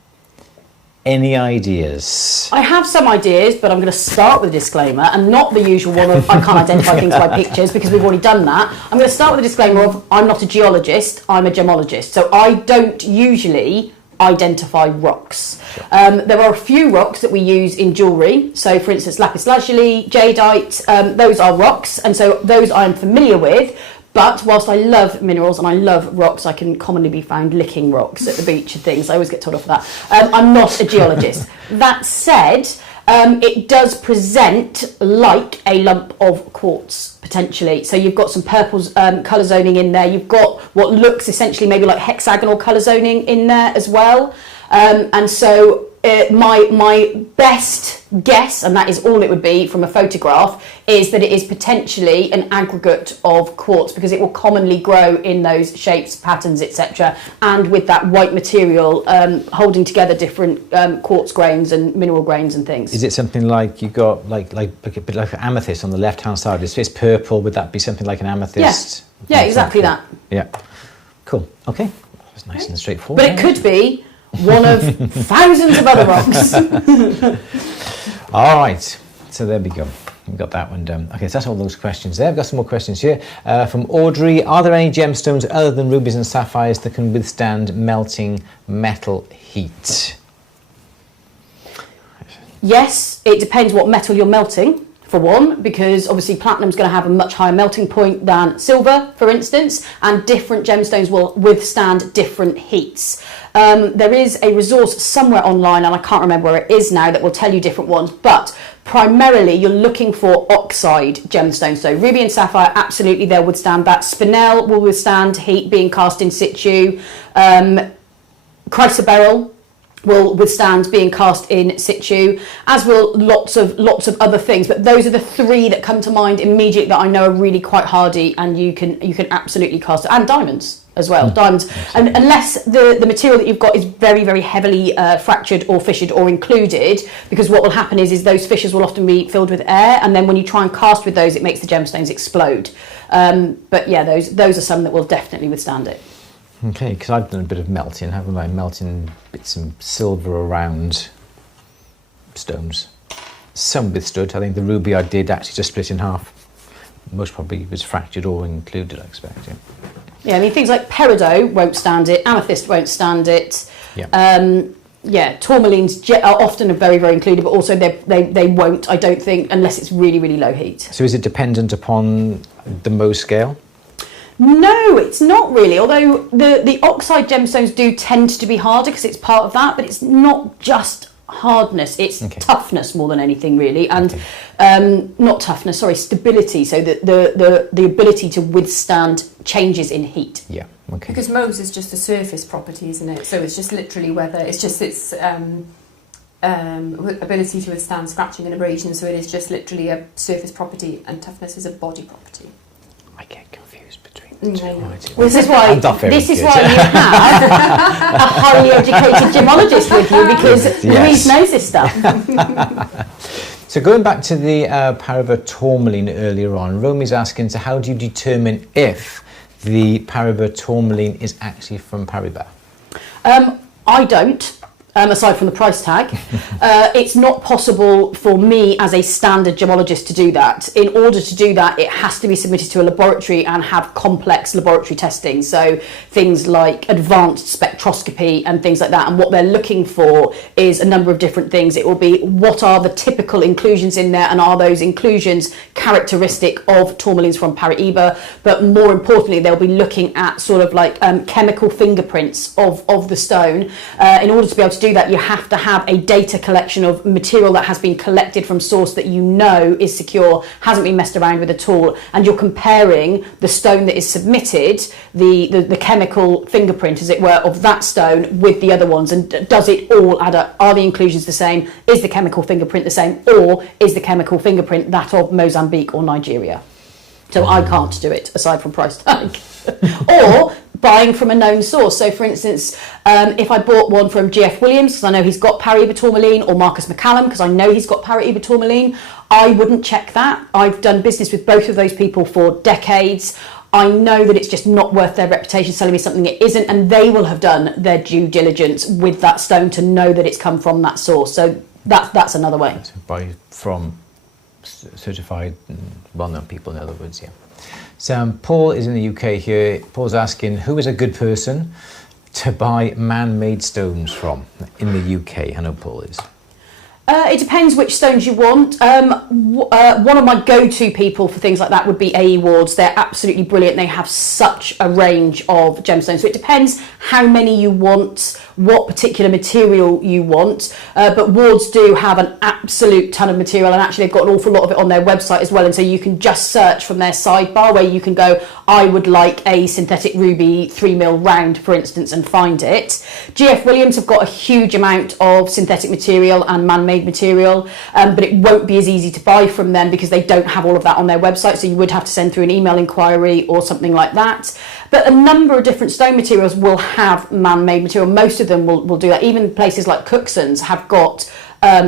Any ideas? I have some ideas, but I'm going to start with a disclaimer, and not the usual one of I can't identify things by pictures, because we've already done that. I'm going to start with a disclaimer of I'm not a geologist, I'm a gemologist. So I don't usually identify rocks. There are a few rocks that we use in jewellery. So for instance, lapis lazuli, jadeite, those are rocks. And so those I'm familiar with. But whilst I love minerals and I love rocks, I can commonly be found licking rocks at the beach and things. I always get told off for that. I'm not a geologist. That said, it does present like a lump of quartz, potentially. So you've got some purple colour zoning in there. You've got what looks essentially maybe like hexagonal colour zoning in there as well. And so my best guess, and that is all it would be from a photograph, is that it is potentially an aggregate of quartz, because it will commonly grow in those shapes, patterns, etc. And with that white material holding together different quartz grains and mineral grains and things. Is it something like you've got like a bit like an amethyst on the left-hand side? If it's purple, would that be something like an amethyst? Yeah, exactly that. Yeah. Cool. Okay. That was nice and straightforward. But it could be one of thousands of other rocks. All right, so there we go. We've got that one done. Okay, so that's all those questions there. I've got some more questions here. From Audrey, are there any gemstones other than rubies and sapphires that can withstand melting metal heat? Yes, it depends what metal you're melting. For one, because obviously platinum's going to have a much higher melting point than silver, for instance, and different gemstones will withstand different heats. There is a resource somewhere online, and I can't remember where it is now, that will tell you different ones, but primarily you're looking for oxide gemstones. So ruby and sapphire, absolutely, they'll withstand that. Spinel will withstand heat being cast in situ. Chrysoberyl will withstand being cast in situ, as will lots of other things, but those are the three that come to mind immediately that I know are really quite hardy, and you can absolutely cast it. And diamonds as well. Diamonds, and unless the material that you've got is very, very heavily fractured or fissured or included, because what will happen is those fissures will often be filled with air, and then when you try and cast with those, it makes the gemstones explode. But yeah, those are some that will definitely withstand it. Okay, because I've done a bit of melting, haven't I? Melting bits of silver around stones. Some withstood. I think the ruby I did actually just split in half. Most probably was fractured or included, I expect. Yeah, I mean, things like peridot won't stand it, amethyst won't stand it. Yeah. Tourmalines are often very, very included, but also they won't, I don't think, unless it's really, really low heat. So is it dependent upon the Mohs scale? No, it's not really. Although the oxide gemstones do tend to be harder because it's part of that, but it's not just hardness, it's toughness more than anything really, and not toughness, sorry, stability, so the ability to withstand changes in heat. Yeah, okay. Because Mohs is just a surface property, isn't it? So it's just literally whether it's just its ability to withstand scratching and abrasion, so it is just literally a surface property, and toughness is a body property. I get confused between the two. Well, this is why you have a highly educated gemologist with you, because Louise knows this stuff. So going back to the Paraiba Tourmaline earlier on, Romy's asking, so how do you determine if the Paraiba Tourmaline is actually from Paraiba? I don't. Aside from the price tag, it's not possible for me as a standard gemologist to do that. In order to do that, it has to be submitted to a laboratory and have complex laboratory testing. So things like advanced spectroscopy and things like that. And what they're looking for is a number of different things. It will be what are the typical inclusions in there, and are those inclusions characteristic of tourmalines from Paraiba? But more importantly, they'll be looking at sort of like chemical fingerprints of the stone. In order to be able to do that, you have to have a data collection of material that has been collected from source that you know is secure, hasn't been messed around with at all, and you're comparing the stone that is submitted, the chemical fingerprint, as it were, of that stone with the other ones, and does it all add up? Are the inclusions the same? Is the chemical fingerprint the same? Or is the chemical fingerprint that of Mozambique or Nigeria? So I can't do it, aside from price tag. Or buying from a known source. So for instance, if I bought one from GF Williams, because I know he's got Paraiba Tourmaline, or Marcus McCallum, because I know he's got Paraiba Tourmaline, I wouldn't check that. I've done business with both of those people for decades. I know that it's just not worth their reputation selling me something it isn't, and they will have done their due diligence with that stone to know that it's come from that source. So that's another way. So buy from certified, well-known people, in other words, yeah. So Paul is in the UK here. Paul's asking, who is a good person to buy man-made stones from in the UK? I know Paul is. It depends which stones you want. One of my go-to people for things like that would be AE Wards. They're absolutely brilliant. They have such a range of gemstones. So it depends how many you want, what particular material you want. But Wards do have an absolute ton of material, and actually they've got an awful lot of it on their website as well. And so you can just search from their sidebar where you can go, I would like a synthetic ruby 3mm round, for instance, and find it. GF Williams have got a huge amount of synthetic material and man-made material, but it won't be as easy to buy from them because they don't have all of that on their website, so you would have to send through an email inquiry or something like that. But a number of different stone materials will have man-made material. Most of them will do that. Even places like Cookson's have got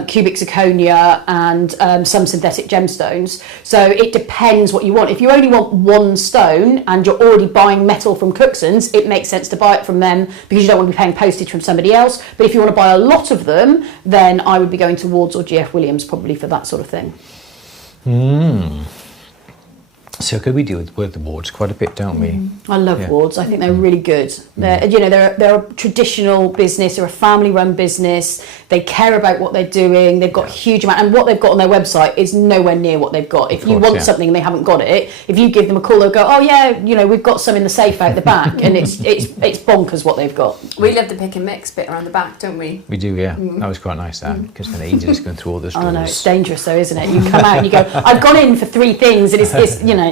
cubic zirconia and some synthetic gemstones. So it depends what you want. If you only want one stone and you're already buying metal from Cookson's, it makes sense to buy it from them because you don't want to be paying postage from somebody else. But if you want to buy a lot of them, then I would be going to Wards or GF Williams probably for that sort of thing. So could we deal with the Wards quite a bit, don't we? I love Wards. I think they're really good. They're a traditional business. They're a family-run business. They care about what they're doing. They've got a huge amount, and what they've got on their website is nowhere near what they've got. If you want something and they haven't got it, if you give them a call, they'll go, "Oh yeah, we've got some in the safe out the back," and it's bonkers what they've got. We love the pick and mix bit around the back, don't we? We do, yeah. That was quite nice, that, because then you just going through all the stores. I know, it's dangerous though, isn't it? You come out and you go, "I've gone in for 3 things," and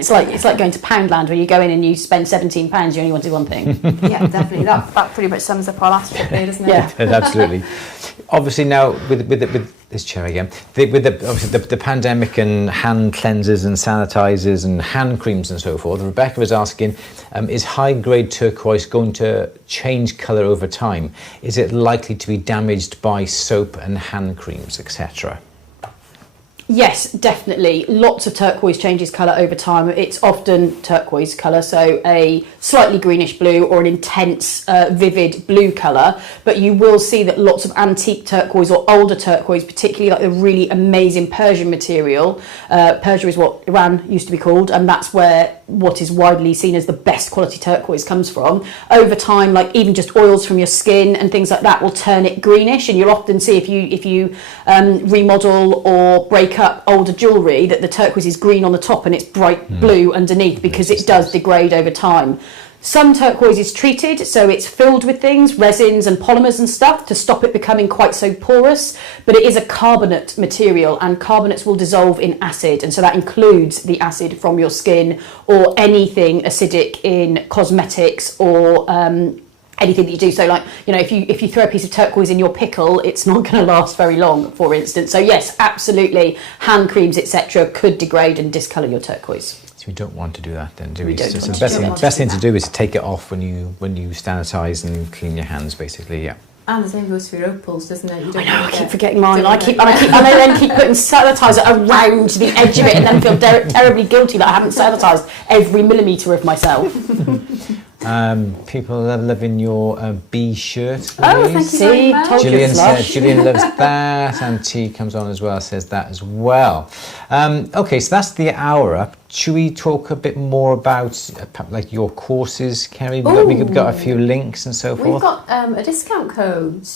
it's like going to Poundland where you go in and you spend £17. You only want to do one thing. Yeah, definitely. That pretty much sums up our last trip there, doesn't it? Yeah, absolutely. Obviously now with this chair again, with the pandemic and hand cleansers and sanitizers and hand creams and so forth, Rebecca was asking, is high grade turquoise going to change colour over time? Is it likely to be damaged by soap and hand creams, etc.? Yes, definitely. Lots of turquoise changes colour over time. It's often turquoise colour, so a slightly greenish blue or an intense, vivid blue colour. But you will see that lots of antique turquoise or older turquoise, particularly like the really amazing Persian material. Persia is what Iran used to be called, and that's where what is widely seen as the best quality turquoise comes from. Over time, like even just oils from your skin and things like that will turn it greenish, and you'll often see if you remodel or break up up older jewellery that the turquoise is green on the top and it's bright blue underneath, because it does degrade over time. Some turquoise is treated, so it's filled with things, resins and polymers and stuff, to stop it becoming quite so porous, but it is a carbonate material, and carbonates will dissolve in acid, and so that includes the acid from your skin or anything acidic in cosmetics or anything that you do. So like, you know, if you throw a piece of turquoise in your pickle, it's not going to last very long, for instance. So yes, absolutely, hand creams, etc. could degrade and discolour your turquoise. So we don't want to do that then, do we? We don't So want the to best thing to do is to take it off when you sanitize and clean your hands, basically. Yeah. And the same goes for your opals, doesn't it? You don't I know, I wanna keep get- forgetting mine. don't I then keep putting sanitizer around the edge of it, and then feel terribly guilty that I haven't sanitized every millimetre of myself. People are loving your bee shirt. Oh, Louise. thank you very See, much. told you Gillian it's says, lush. Gillian loves that, and T comes on as well, says that as well. Okay, so that's the hour up. Should we talk a bit more about like your courses, Kerry? We've got a few links and so We've forth. got a discount code.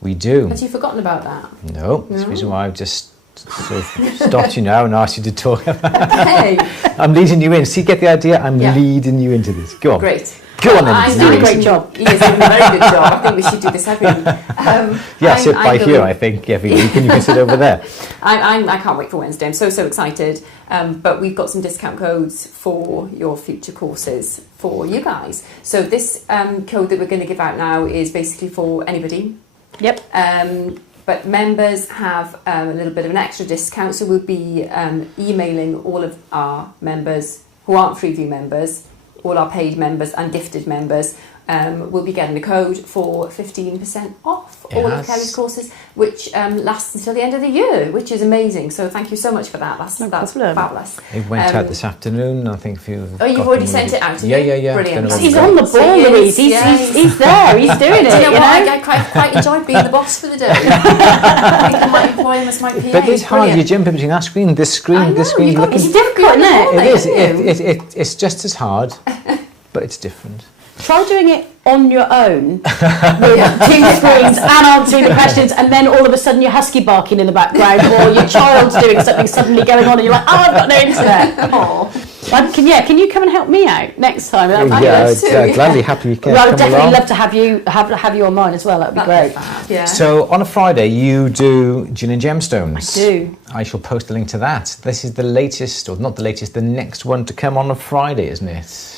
We do. Had you forgotten about that? No, that's the reason why I've just sort of stopped you now and asked you to talk about Hey, I'm leading you in. See, get the idea? I'm Yeah. leading you into this. Go on. great. Go on then. I'm He's doing a Louise. great job. He is doing a very good job. I think we should do this every week. Yeah, sit by I'm here, going- I think, every week, and you can sit over there. I can't wait for Wednesday. I'm so excited. But we've got some discount codes for your future courses for you guys. So this code that we're going to give out now is basically for anybody. Yep. But members have a little bit of an extra discount. So we'll be emailing all of our members who aren't Freeview members, all our paid members and gifted members. We'll be getting a code for 15% off all of Yes. Kerry's courses, which lasts until the end of the year, which is amazing. So thank you so much for that. That's problem. fabulous. It went out this afternoon. I think if you've. Oh, you've got already them sent already. it out, have Yeah, you? yeah, yeah. Brilliant. Don't know He's what on the it's ball, He is, Louise. yeah. He's there. He's doing it. Do you know what? know? I quite enjoyed being the boss for the day. I might employ him as my PA. But it's hard. Brilliant. You're jumping between that screen, this screen, I know, this screen. you've got- It's Looking. difficult, isn't it? It is. It It's just as hard, but it's different. Try doing it on your own with two screens and answering the questions, and then all of a sudden your husky barking in the background, or your child's doing something suddenly going on, and you're like, oh, I've got no internet. Can you come and help me out next time? Yeah, love to. I'd gladly happy you can Well, I'd come definitely along. love to have you on mine as well. That'd be great. Yeah. So on a Friday, you do Gin and Gemstones. I do. I shall post a link to that. This is the latest, or not the latest, the next one to come on a Friday, isn't it?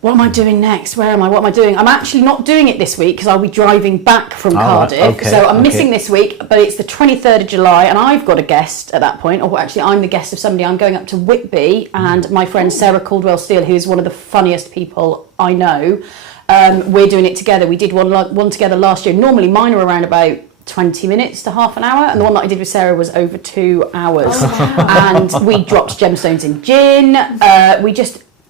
What am I doing next? Where am I? What am I doing? I'm actually not doing it this week because I'll be driving back from Cardiff. okay, So I'm okay. missing this week, but it's the 23rd of July and I've got a guest at that point. Or actually, I'm the guest of somebody. I'm going up to Whitby, and my friend Sarah Caldwell-Steele, who is one of the funniest people I know, we're doing it together. We did one together last year. Normally mine are around about 20 minutes to half an hour, and the one that I did with Sarah was over 2 hours. And we dropped gemstones in gin.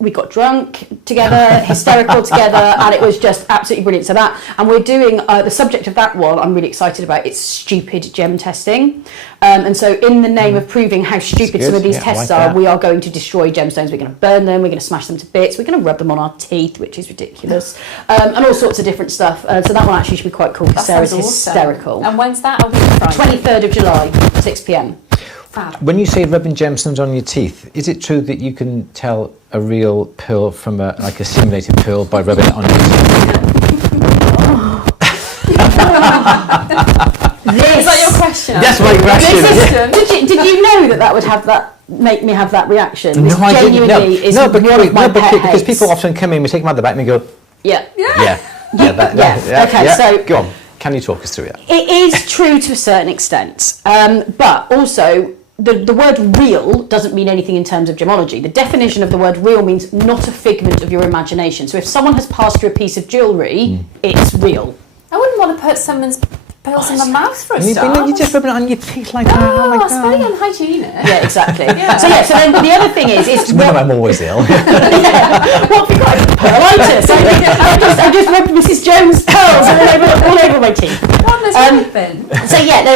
We got drunk together, hysterical together, and it was just absolutely brilliant. So that, and we're doing the subject of that one. I'm really excited about. It's stupid gem testing, and so in the name of proving how stupid some of these tests are, we are going to destroy gemstones. We're going to burn them. We're going to smash them to bits. We're going to rub them on our teeth, which is ridiculous, and all sorts of different stuff. So that one actually should be quite cool because Sarah's hysterical. And when's that? A week Friday. 23rd of July, 6 p.m. Fab. When you say rubbing gemstones on your teeth, is it true that you can tell a real pearl from a simulated pearl by rubbing it on your teeth? Is that your question? That's my question. Did you know that would have that, make me have that reaction? This No, I didn't. genuinely is one of my pet because hates. people often come in, we take them out the back and we go, Yeah. yeah. So go on. Can you talk us through it? it is true to a certain extent, but also the word real doesn't mean anything in terms of gemology. The definition of the word real means not a figment of your imagination. So if someone has passed through a piece of jewellery, it's real. I wouldn't want to put someone's pearls in my mouth for a You start. just rub it on your teeth like that. Oh, like it's very unhygienic. Yeah, exactly. Yeah. So then the other thing is When I'm always ill. what have you got? Pearlitis. I just rubbed Mrs. Jones' pearls all over my teeth. on, there's anything. So yeah, no,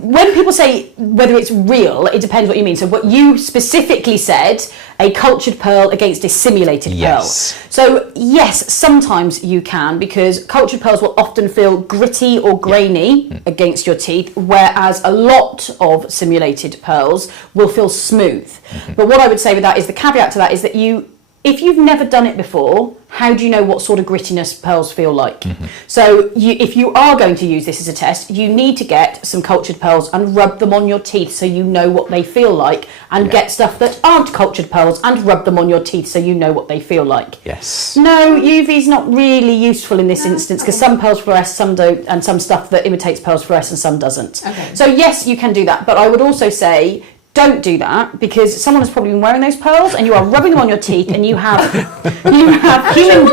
when people say whether it's real, it depends what you mean. So what you specifically said, a cultured pearl against a simulated pearl. So yes, sometimes you can, because cultured pearls will often feel gritty or grainy against your teeth, whereas a lot of simulated pearls will feel smooth. But what I would say with that is, the caveat to that is that if you've never done it before, how do you know what sort of grittiness pearls feel like? So if you are going to use this as a test, you need to get some cultured pearls and rub them on your teeth so you know what they feel like, and get stuff that aren't cultured pearls and rub them on your teeth so you know what they feel like. Yes. No, UV's not really useful in this instance, because some pearls fluoresce, some don't, and some stuff that imitates pearls fluoresce and some doesn't. Okay. So yes, you can do that, but I would also say, don't do that, because someone has probably been wearing those pearls and you are rubbing them on your teeth, and you have human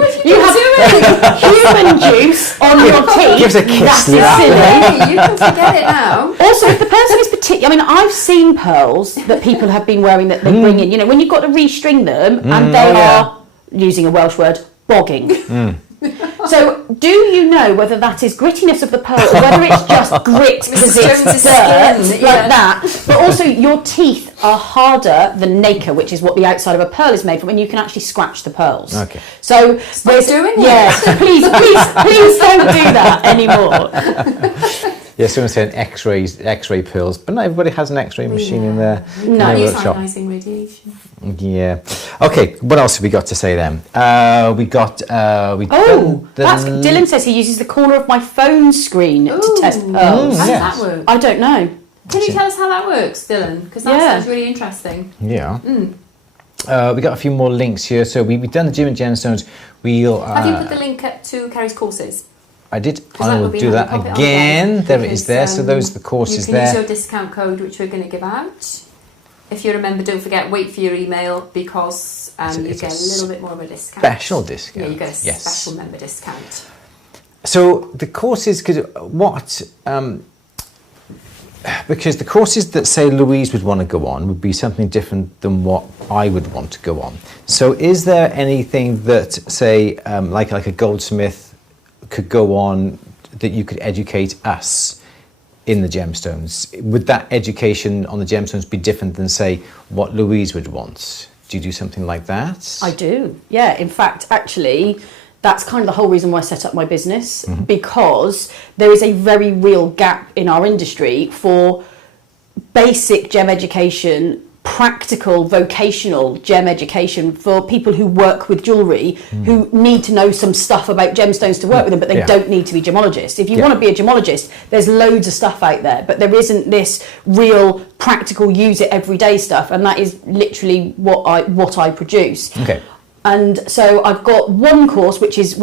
juice on your teeth. Give us a kiss. That is silly. You can forget it now. Also, if the person is particular, I mean, I've seen pearls that people have been wearing that they bring in, when you've got to restring them, and they are, using a Welsh word, bogging. So, do you know whether that is grittiness of the pearl, or whether it's just grit because it's dirt, like that? But also, your teeth are harder than nacre, which is what the outside of a pearl is made from, and you can actually scratch the pearls. Okay. So, doing it. Yes, please don't do that anymore. Yeah, someone said X-ray pearls, but not everybody has an X-ray machine in their workshop. Ionising radiation. Yeah. Okay. What else have we got to say then? Dylan says he uses the corner of my phone screen to test pearls. How does that work? I don't know. Can you tell us how that works, Dylan? Because that sounds really interesting. Yeah. We got a few more links here. So we've done the Gem and Gemstones. Have you put the link to Kerry's courses? I did. I will do that again. There it is there. So those are the courses there. You can use your discount code, which we're going to give out. If you remember, don't forget, wait for your email, because you get a little bit more of a discount. Special discount. Yeah, you get a special member discount. So the courses, because the courses that, say, Louise would want to go on would be something different than what I would want to go on. So is there anything that, say, like a goldsmith could go on, that you could educate us in the gemstones? Would that education on the gemstones be different than, say, what Louise would want? Do you do something like that? I do, yeah. In fact, actually, that's kind of the whole reason why I set up my business, because there is a very real gap in our industry for basic gem education, practical vocational gem education for people who work with jewellery, who need to know some stuff about gemstones to work with them, but they don't need to be gemologists. If you want to be a gemologist, there's loads of stuff out there, but there isn't this real practical use it everyday stuff, and that is literally what I produce. Okay. And so I've got one course which is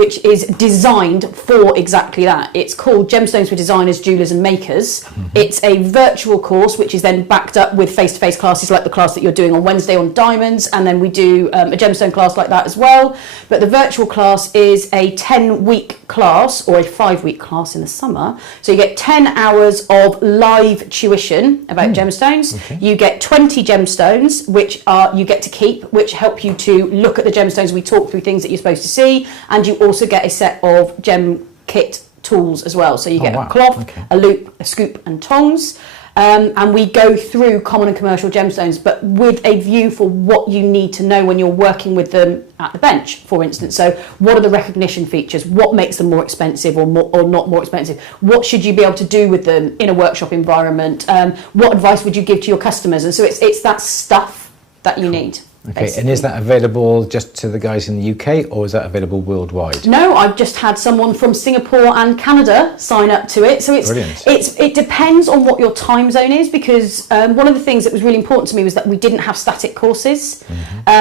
designed for exactly that. It's called Gemstones for Designers, Jewellers and Makers. It's a virtual course which is then backed up with face-to-face classes like the class that you're doing on Wednesday on diamonds, and then we do a gemstone class like that as well. But the virtual class is a 10-week class, or a 5-week class in the summer. So you get 10 hours of live tuition about gemstones. Okay. You get 20 gemstones, which you get to keep, which help you to look at the gemstones. We talk through things that you're supposed to see, and you also get a set of gem kit tools as well. So you get a cloth, a loop, a scoop and tongs, and we go through common and commercial gemstones, but with a view for what you need to know when you're working with them at the bench, for instance. So what are the recognition features? What makes them more expensive or not more expensive? What should you be able to do with them in a workshop environment? What advice would you give to your customers? And so it's that stuff that you need. Okay, basically. and is that available just to the guys in the UK, or is that available worldwide? No, I've just had someone from Singapore and Canada sign up to it. So it depends on what your time zone is, because one of the things that was really important to me was that we didn't have static courses,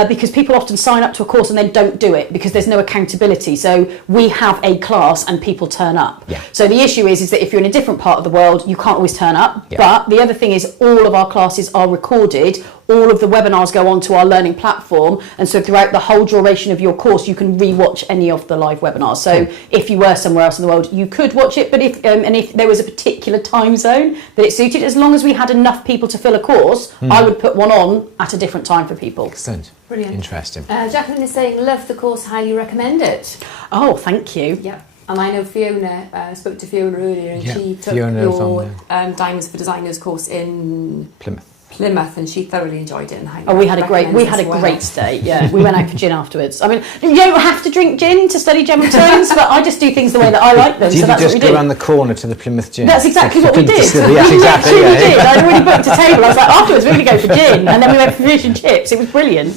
because people often sign up to a course and then don't do it because there's no accountability. So we have a class and people turn up. Yeah. So the issue is that if you're in a different part of the world, you can't always turn up. Yeah. But the other thing is all of our classes are recorded. All of the webinars go onto our learning platform, and so throughout the whole duration of your course you can re-watch any of the live webinars. So if you were somewhere else in the world, you could watch it, but if there was a particular time zone that it suited, as long as we had enough people to fill a course, I would put one on at a different time for people. Excellent. Brilliant. Interesting. Jacqueline is saying, love the course, highly recommend it. Oh, thank you. Yeah. And I know Fiona, spoke to Fiona earlier, and she took Fiona's your Diamonds for Designers course in Plymouth, and she thoroughly enjoyed it. And we had a great stay. Yeah, we went out for gin afterwards. I mean, you don't have to drink gin to study Gemstones, but I just do things the way that I like them. Did so that's you just what we go did. around the corner to the Plymouth Gin? That's exactly what we did. Yes, exactly. We did. I'd already booked a table. I was like, afterwards we're going to go for gin, and then we went for fish and chips. It was brilliant.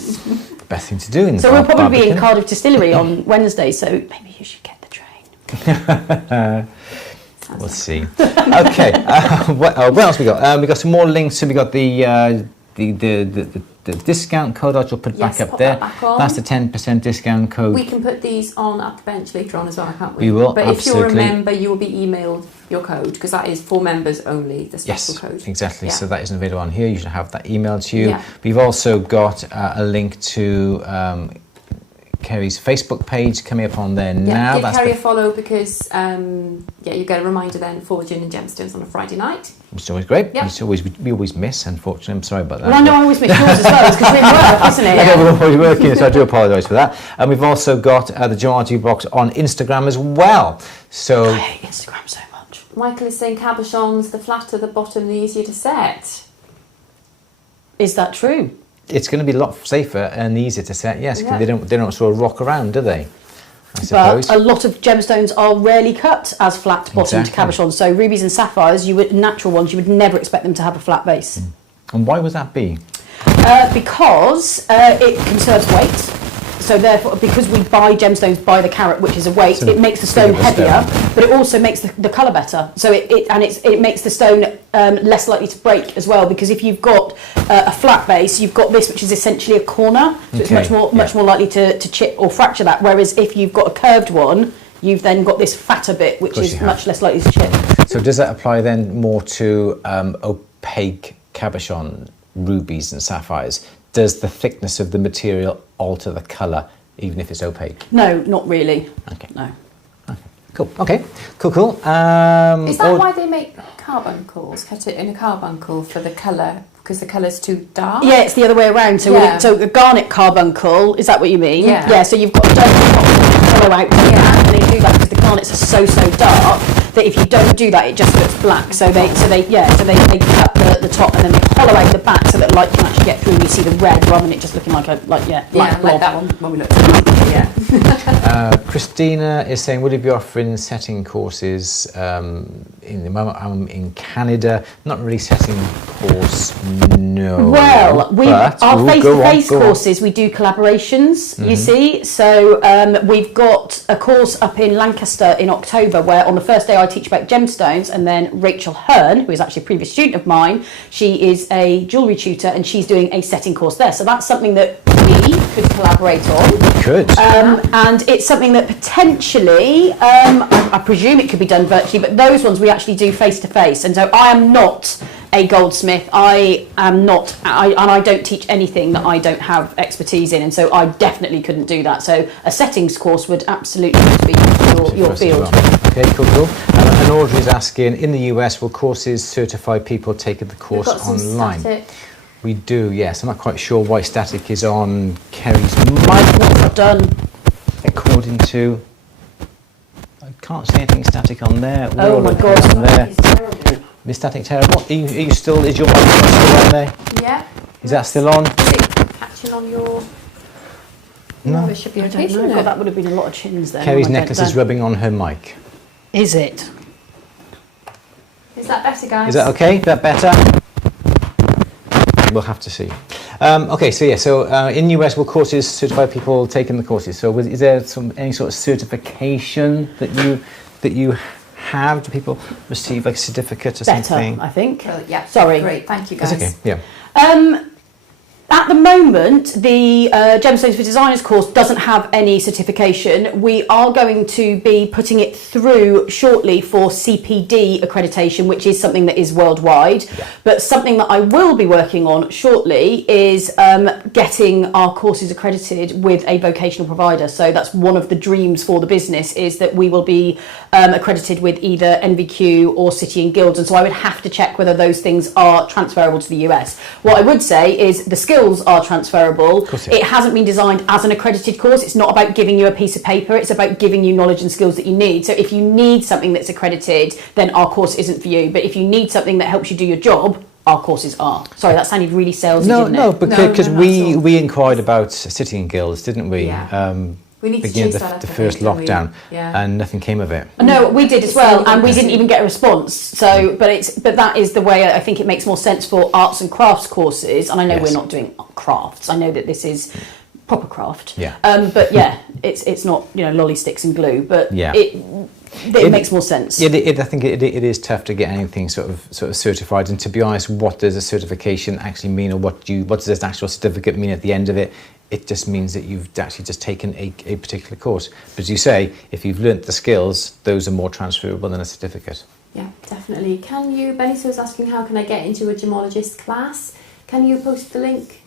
Best thing to do in the So we'll probably be in Cardiff Distillery on Wednesday. So maybe you should get the train. We'll see. Okay, what else we got? We got some more links. So we got the discount code, which we'll put back up there. That's the 10% discount code. We can put these on at the bench later on as well, can't we? We will, but absolutely. if you're a member, you will be emailed your code, because that is for members only, the special code. Yes, exactly. Yeah. So that isn't available on here. You should have that emailed to you. Yeah. We've also got a link to Kerry's Facebook page coming up on there now. Give Kerry a follow, because you get a reminder then for Gin and Gemstones on a Friday night. It's always great. Yep. We always miss, unfortunately. I'm sorry about that. Well, I know I always miss yours as well. It's because we're in work, isn't it? Yeah, we're always working, so I do apologise for that. And we've also got the Gemology box on Instagram as well. So I hate Instagram so much. Michael is saying cabochons, the flatter the bottom, the easier to set. Is that true? it's going to be a lot safer and easier to set, yes, because they don't sort of rock around, do they? I suppose. But a lot of gemstones are rarely cut as flat bottomed cabochons. So rubies and sapphires, natural ones, you would never expect them to have a flat base. And why would that be? Because it conserves weight. So therefore, because we buy gemstones by the carat, which is a weight, it makes the stone heavier, but it also makes the colour better. So it makes the stone less likely to break as well. Because if you've got a flat base, you've got this, which is essentially a corner, so it's much more likely to chip or fracture that. Whereas if you've got a curved one, you've then got this fatter bit, which is much less likely to chip. So does that apply then more to opaque cabochon rubies and sapphires? Does the thickness of the material alter the colour, even if it's opaque? No, not really. Okay. No. Okay. Cool. Okay. Cool. Is that why they make carbuncles? Cut it in a carbuncle for the colour, because the colour's too dark? Yeah, it's the other way around. So, so a garnet carbuncle, is that what you mean? Yeah. Yeah. So you've got a hollow out, and they do that because the garnets are so dark that if you don't do that, it just looks black. So they cut the top and then they hollow out the back so that light can actually get through and you see the red rather than it just looking like like that one when we looked at it. Yeah. Christina is saying, would you be offering setting courses? In the moment, I'm in Canada, not really setting course. No. Well, our face-to-face courses, we do collaborations. You see, so we've got a course up in Lancaster in October where on the first day I teach about gemstones, and then Rachel Hearn, who is actually a previous student of mine, she is a jewellery tutor and she's doing a setting course there. So that's something that we could collaborate on. And it's something that potentially, I presume it could be done virtually, but those ones we actually do face to face. And so I am not a goldsmith. I don't teach anything that I don't have expertise in, and so I definitely couldn't do that. So a settings course would absolutely be your field. Well. Okay, cool. And Audrey's asking, in the US, will courses certify people taking the course online? Static. We do, yes. I'm not quite sure why static is on Kerry's mic. What's that done? According to, I can't see anything static on there. Oh my God! On there. Is static terrible? Are you still? Is your mic still on there? Yeah. Is that still on? Is it catching on your? No. It should be I okay. don't know. God, that would have been a lot of chins there. Kerry's necklace is rubbing on her mic. Is it? Is that better, guys? Is that okay? Is that better? We'll have to see. Okay, so in US, will courses certify people taking the courses? So is there any sort of certification that you have? Do people receive like a certificate or something? Better, I think. Yeah. Sorry. Great. Thank you, guys. That's okay. Yeah. At the moment, the Gemstones for Designers course doesn't have any certification. We are going to be putting it through shortly for CPD accreditation, which is something that is worldwide. Yeah. But something that I will be working on shortly is getting our courses accredited with a vocational provider. So that's one of the dreams for the business, is that we will be accredited with either NVQ or City and Guilds. And so I would have to check whether those things are transferable to the US. What I would say is the skills skills are transferable. Of course, yeah. It hasn't been designed as an accredited course. It's not about giving you a piece of paper. It's about giving you knowledge and skills that you need. So if you need something that's accredited, then our course isn't for you. But if you need something that helps you do your job, our courses are. Sorry, that sounded really salesy, didn't it? No, because we inquired about sitting in guilds, didn't we? Yeah. We need to Beginning chase of that the up, first lockdown, Yeah. and nothing came of it. No, we did as well, and we didn't Yeah. even get a response. So, but that is the way I think it makes more sense for arts and crafts courses. And I know Yes. we're not doing crafts. I know that this is proper craft. Yeah. But yeah, it's not lolly sticks and glue, but Yeah. it makes more sense. I think it is tough to get anything sort of certified. And to be honest, what does a certification actually mean, or what does this actual certificate mean at the end of it? It just means that you've actually just taken a particular course. But as you say, if you've learnt the skills, those are more transferable than a certificate. Yeah, definitely. Can you, Benny was asking, how can I get into a gemologist class? Can you post the link?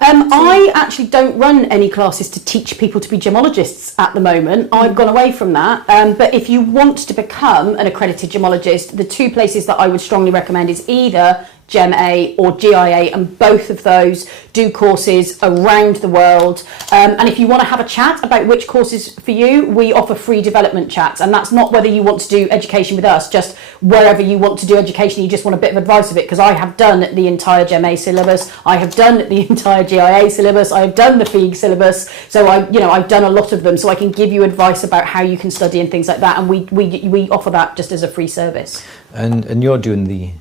I actually don't run any classes to teach people to be gemologists at the moment. I've gone away from that. But if you want to become an accredited gemologist, the two places that I would strongly recommend is either GEMA or GIA, and both of those do courses around the world. And if you want to have a chat about which course is for you, we offer free development chats, and that's not whether you want to do education with us, just wherever you want to do education, you just want a bit of advice of it, because I have done the entire GEMA syllabus, I have done the entire GIA syllabus, I have done the FEIG syllabus, so I've done a lot of them, so I can give you advice about how you can study and things like that, and we offer that just as a free service. And you're doing the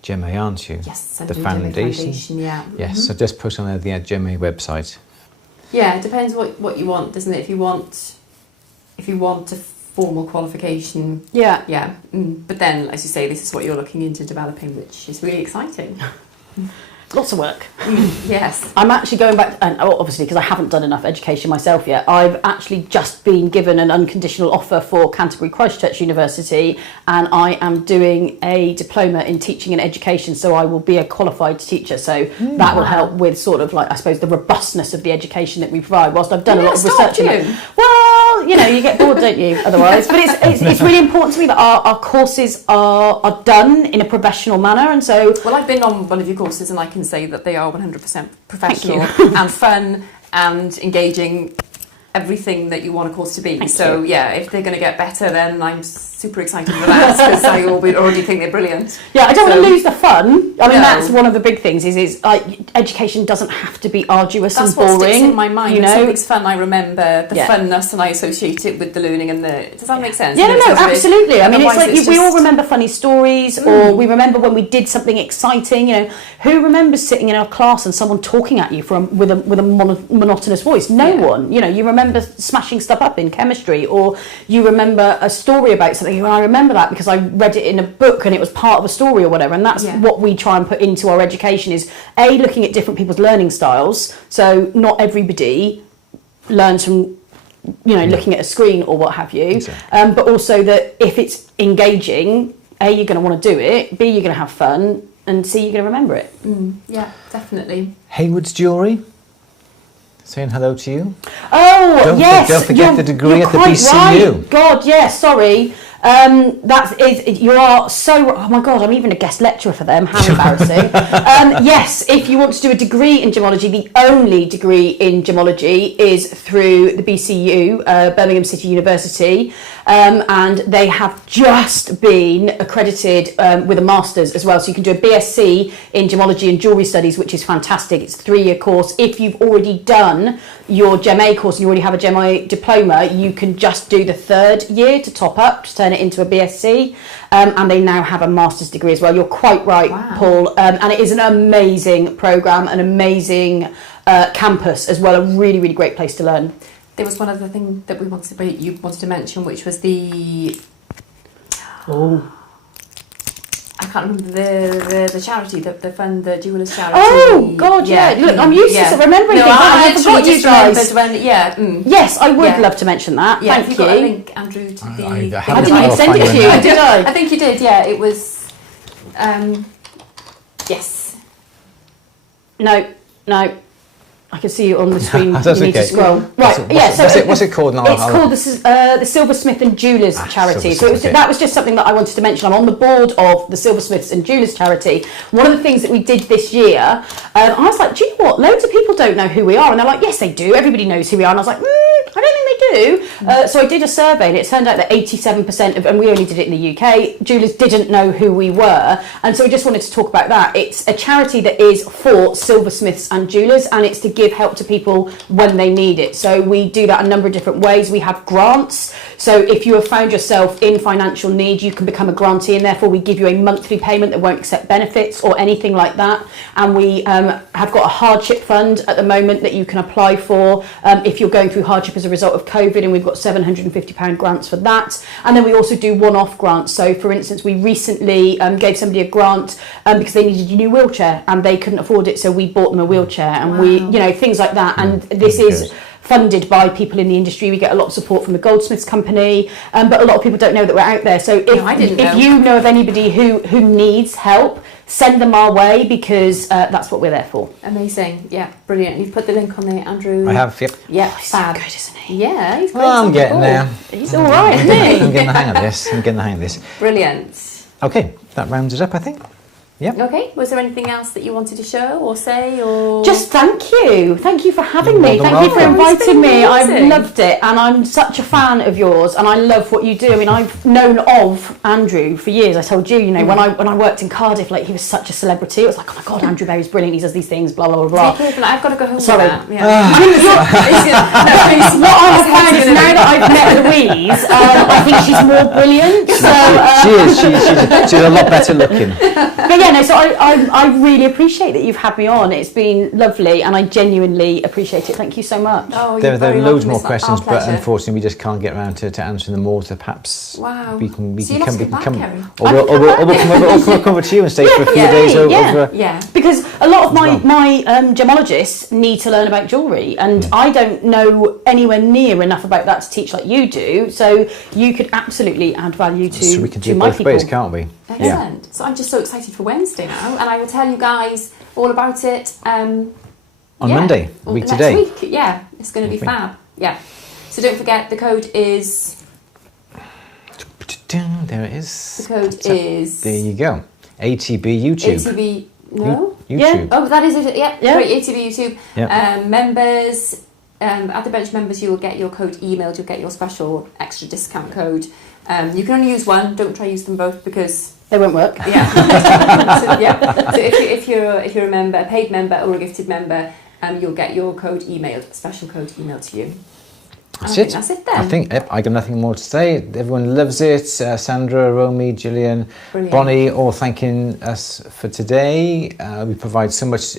GEMA, aren't you? Yes, I'm the doing foundation. yeah. Yes, so just post on the GEMA website. Yeah, it depends what you want, doesn't it? If you want a formal qualification, yeah. But then, as you say, this is what you're looking into developing, which is really exciting. Lots of work. Yes. I'm actually going back, and obviously because I haven't done enough education myself yet, I've actually just been given an unconditional offer for Canterbury Christchurch University, and I am doing a diploma in teaching and education, so I will be a qualified teacher. So that will help with sort of like, I suppose, the robustness of the education that we provide. Whilst I've done a lot of research in it. Well, you get bored, don't you? Otherwise, but it's really important to me that our courses are done in a professional manner, and so. Well, I've been on one of your courses, and I can say that they are 100% professional and fun and engaging, everything that you want a course to be. So yeah, if they're going to get better, then I'm super excited for that, because I already think they're brilliant. Yeah, I don't want to lose the fun. I mean, that's one of the big things. Is education doesn't have to be arduous and boring. That's what sticks in my mind. If something's fun, I remember the funness, and I associate it with the learning and the. Does that make sense? Yeah, no, absolutely. I mean, it's like we all remember funny stories, or we remember when we did something exciting. Who remembers sitting in a class and someone talking at you with a monotonous voice? No one. You remember smashing stuff up in chemistry, or you remember a story about something. And I remember that because I read it in a book and it was part of a story or whatever, and that's what we try and put into our education is looking at different people's learning styles. So not everybody learns from looking at a screen or what have you, but also that if it's engaging, you're going to want to do it, B, you're going to have fun, and C, you're going to remember it. Yeah, definitely. Haywood's Jewellery, saying hello to you. Oh, yes. Don't forget the degree at the quite BCU. Right. God, yes, sorry. You are so, oh my God, I'm even a guest lecturer for them. How embarrassing. Yes, if you want to do a degree in gemology, the only degree in gemology is through the BCU, Birmingham City University, and they have just been accredited with a master's as well. So you can do a BSc in gemology and jewellery studies, which is fantastic. It's a 3-year course. If you've already done your GEMA course and you already have a GEMA diploma, you can just do the 3rd year to top up, to turn it into a BSc, and they now have a master's degree as well. You're quite right, Paul, and it is an amazing programme, an amazing campus as well, a really, really great place to learn. There was one other thing that you wanted to mention, which was the... I can't remember the charity, the fund, the jewellers charity. Oh God, yeah. Look, I'm used to remembering things. I forgot you guys. Yes, I would love to mention that. Yeah, Thank you. Got a link, Andrew, to the. I didn't even send it to you, did I? I think you did. Yeah, it was. Yes. No. I can see you on the screen. That's you need to scroll. Right, what's it called now? It's called the Silversmith and Jewellers charity. That was just something that I wanted to mention. I'm on the board of the Silversmiths and Jewellers charity. One of the things that we did this year I was like, do you know what? Loads of people don't know who we are. And they're like, yes, they do. Everybody knows who we are. And I was like, I don't think they do. So I did a survey, and it turned out that 87% of, and we only did it in the UK, jewellers didn't know who we were. And so we just wanted to talk about that. It's a charity that is for silversmiths and jewellers, and it's to give help to people when they need it. So we do that a number of different ways. We have grants. So if you have found yourself in financial need, you can become a grantee, and therefore we give you a monthly payment that won't accept benefits or anything like that. And we have got a hardship fund at the moment that you can apply for if you're going through hardship as a result of COVID, and we've got £750 grants for that. And then we also do one-off grants. So for instance, we recently gave somebody a grant because they needed a new wheelchair and they couldn't afford it, so we bought them a wheelchair. And we, you know, things like that. And this is funded by people in the industry. We get a lot of support from the Goldsmiths company, but a lot of people don't know that we're out there. So if you know of anybody who needs help, send them our way, because that's what we're there for. Amazing. Yeah, brilliant. You've put the link on there, Andrew. I have, yep. Yeah, He's fab. so good, isn't he? Yeah, he's great. Well, I'm getting there. He's all right, isn't he? I'm getting the hang of this. Brilliant. Okay, that rounds it up, I think. Yep. Okay, was there anything else that you wanted to show or say, or Just thank you. Thank you for having You're me. more than Thank you for welcome. inviting me. It's been I've amazing. loved it, and I'm such a fan of yours, and I love what you do. I mean, I've known of Andrew for years. I told you, when I worked in Cardiff, like, he was such a celebrity. It was like, oh my God, Andrew Berry's brilliant. He does these things, blah, blah, blah, Be careful, I've got to go home. Sorry. With that. Yeah. What I have found is now that I've met Louise, I think she's more brilliant. So, She's a lot better looking. but yeah, no, so I really appreciate that you've had me on. It's been lovely, and I genuinely appreciate it. Thank you so much. Oh, There you're are very loads welcome. more It's our questions, but pleasure. unfortunately we just can't get around to answering them all. So perhaps Wow. we can So you'll have to come back, Kerry. or we'll come over to you and stay for a few days over. Yeah. Because a lot of my gemologists need to learn about jewellery, and I don't know anywhere near enough about that to teach like you do. So you could absolutely add value to, So we can do to it my both people. ways, can't we? Excellent. So I'm just so excited for Wednesday now, and I will tell you guys all about it On Monday, a week next today. week. Yeah, it's going to be fab. Yeah. So don't forget, the code is. There it is. The code is. There you go. ATB YouTube. ATB. No. YouTube. Oh, that is it. Yeah. Yeah. Great. ATB YouTube. Yeah. Members. At the bench members, you will get your code emailed. You'll get your special extra discount code. You can only use one. Don't try use them both, because They won't work. yeah. So if you're a member, a paid member or a gifted member, you'll get your code emailed, special code emailed to you. That's I it. think that's it then. I think I got nothing more to say. Everyone loves it. Sandra, Romy, Gillian, Brilliant. Bonnie, all thanking us for today. We provide so much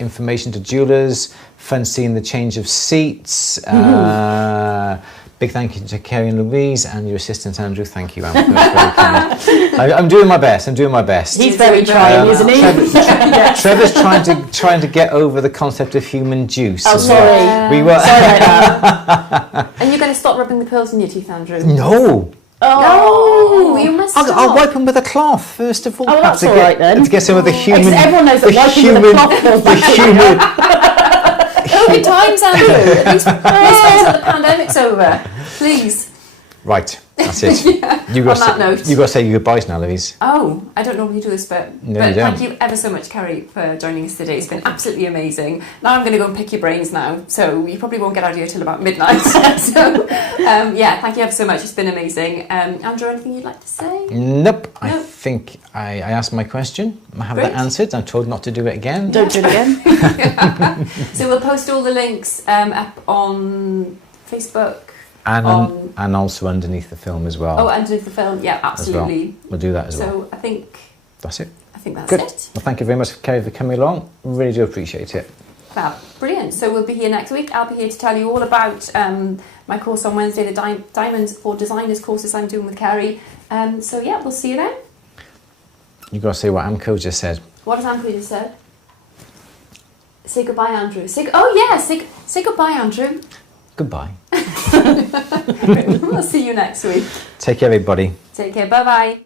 information to jewellers. Fun seeing the change of seats. Big thank you to Kerry and Louise, and your assistant Andrew. Thank you, Amber. I'm doing my best. He's very trying, isn't he? Trevor's trying to get over the concept of human juice. Oh, sorry. We were. Sorry about that. Are you going to stop rubbing the pearls in your teeth, Andrew? No. Oh, you must stop. I'll wipe them with a cloth first of all. Oh, perhaps, that's all right then. To get some of the human. Because everyone knows that wiping with a cloth feels the human. COVID times, Andrew. At least wait until the pandemic's over. Please. Right, that's it. You On that note. You got to say your goodbyes now, Louise. Oh, I don't normally do this, but No, you don't. thank you ever so much, Kerry, for joining us today. It's been absolutely amazing. Now I'm going to go and pick your brains now, so you probably won't get out of here till about midnight. So, yeah, thank you ever so much. It's been amazing. Andrew, anything you'd like to say? Nope. I Nope. think I asked my question. I have Great. that answered. I'm told not to do it again. Don't do it again. So we'll post all the links up on Facebook. And also underneath the film as well. Oh, underneath the film. Yeah, absolutely. We'll do that as well. So I think That's it. that's Good. it. Well, thank you very much, Kerry, for coming along. Really do appreciate it. Fab. Brilliant. So we'll be here next week. I'll be here to tell you all about my course on Wednesday, the Diamonds for Designers courses I'm doing with Kerry. So yeah, we'll see you then. You've got to say what Amco just said. What has Andrew just said? Say goodbye, Andrew. Say goodbye, Andrew. Goodbye. We'll see you next week. Take care, everybody. Take care. Bye-bye.